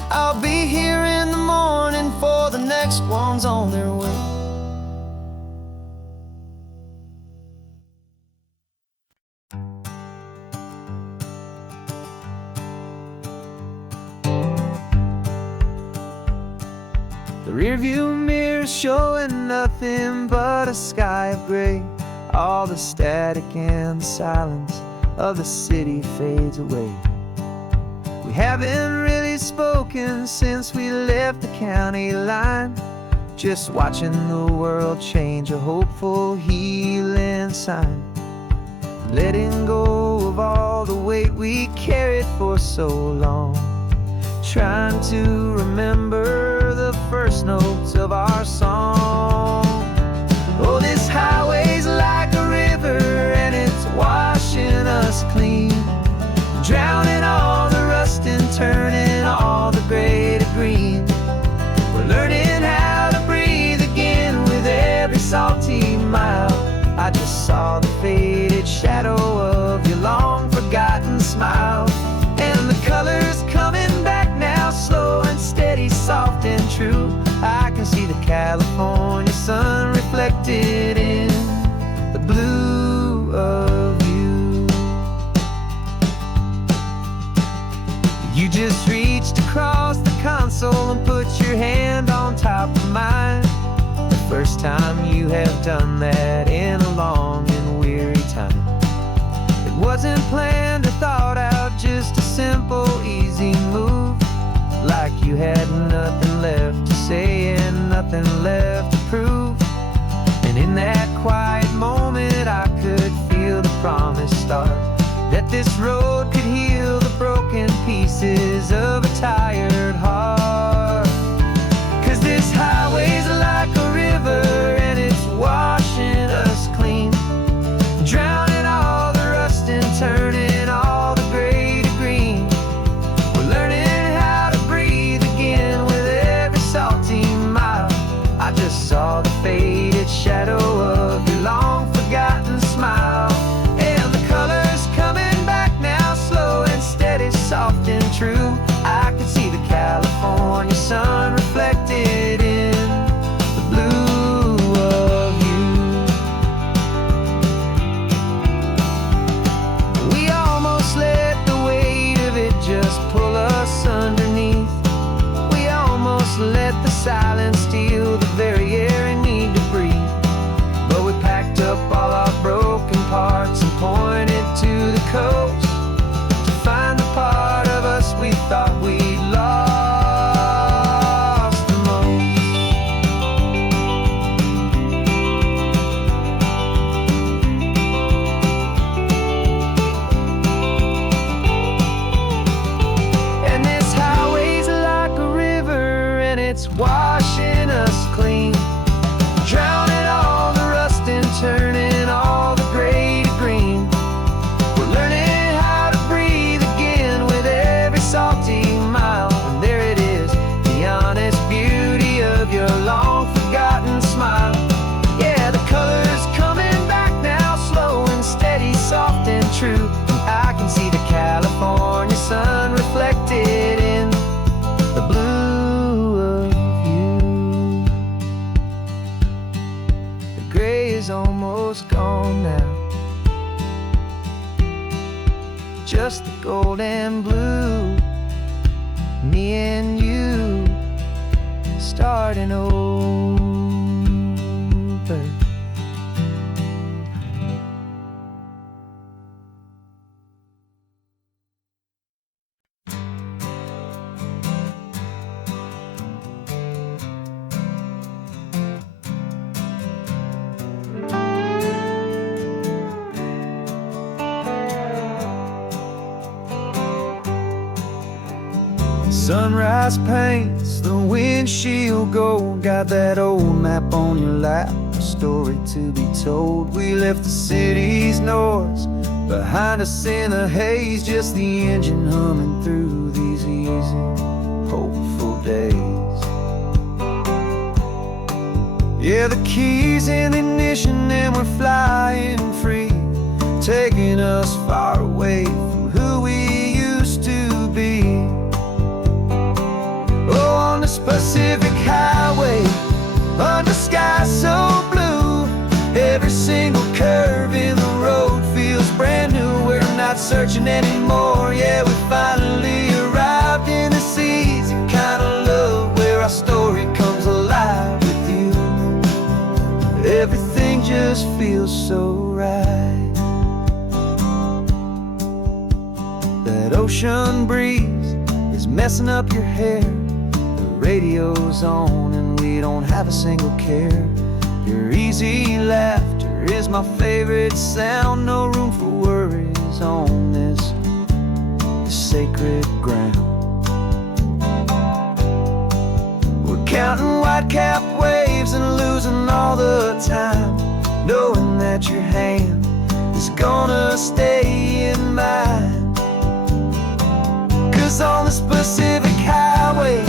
I'll be here in the morning for the next ones on their way. The rearview mirror's showing nothing but a sky of gray. All the static and the silence of the city fades away. We haven't really spoken since we left the county line. Just watching the world change, a hopeful healing sign. Letting go of all the weight we carried for so long. Trying to remember the first notes of our song. Oh, this highway's like a river and it's washing us clean, drowning all the rust and turning all the gray to green. We're learning how to breathe again with every salty mile. I just saw the faded shadow of your long forgotten smile. And the colors coming back now, slow and steady, soft and true. I can see the California sun reflected in the blue of you. You just reached across the console and put your hand on top of mine. The first time you have done that in a long and weary time. It wasn't planned or thought out, just a simple, easy move. Like you had nothing left to say and nothing left to prove. And in that quiet moment I could feel the promise start, that this road could heal the broken pieces of a tired heart. 'Cause this highway's like a river and it's washing us clean, drowning all the rust and turning all the gray to green. We're learning how to breathe again with every salty mile. I just saw the faded shadow of your long forgotten smile. And the colors coming back now, slow and steady, soft and true. I can see the California sun reflected in the blue of you. We almost let the weight of it just pull us underneath. We almost let the silence steal the very air I need to breathe. But we packed up all our broken parts and pointed to the coast to find the part of us we thought we'd lost the most. And this highway's like a river and it's washing us clean, drowning all the rust and turning all the gray to green. We're learning how to breathe again with every salty mile. And there it is, the honest beauty of your long forgotten smile. Yeah, the colors coming back now, slow and steady, soft and true. I can see the California sun reflected in the blue of you. The gray is almost gone now, just the gold and blue. Me and you starting over. Sunrise paints the windshield gold. Got that old map on your lap, a story to be told. We left the city's noise behind us in the haze, just the engine humming through these easy, hopeful days. Yeah, the keys in the ignition and we're flying free. taking us far away from who we used to be. Oh, on this Pacific Highway, under sky so blue, every single curve in the road feels brand new. We're not searching anymore, yeah, we finally arrived in this easy kind of love where our story comes alive with you. Everything just feels so right. That ocean breeze is messing up your hair. The radio's on and we don't have a single care. Your easy laughter is my favorite sound. No room for worries on this sacred ground. We're counting white-capped waves and losing all the time, knowing that your hand is gonna stay in mine. 'Cause on this Pacific Highway,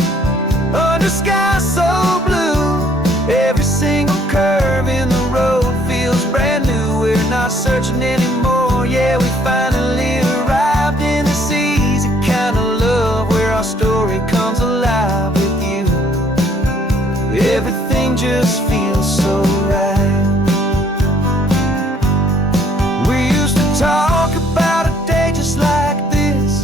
under sky so blue, every single curve in the road feels brand new. We're not searching anymore, yeah, we finally arrived in this easy kind of love where our story comes alive with you. Everything just feels so right. We used to talk about a day just like this,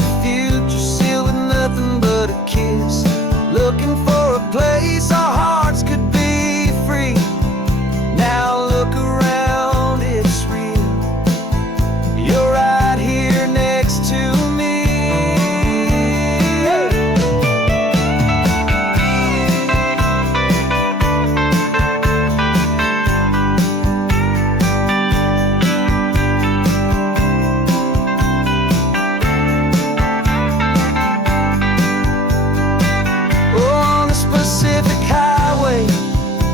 a future sealed with nothing but a kiss, looking for a place our hearts could be free. Now look around, it's real. You're right here next to me. On this Pacific Highway,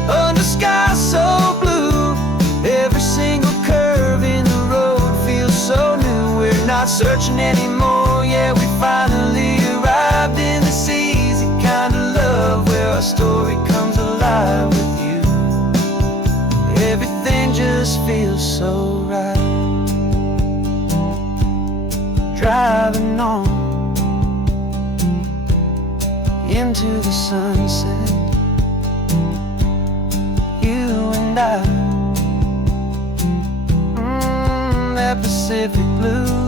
under sky so blue, every single curve in the road feels so new. We're not searching anymore, yeah, we finally arrived in this easy kind of love where our story comes alive with you. Everything just feels so right. Driving on into the sunset, you and I, that Pacific blue.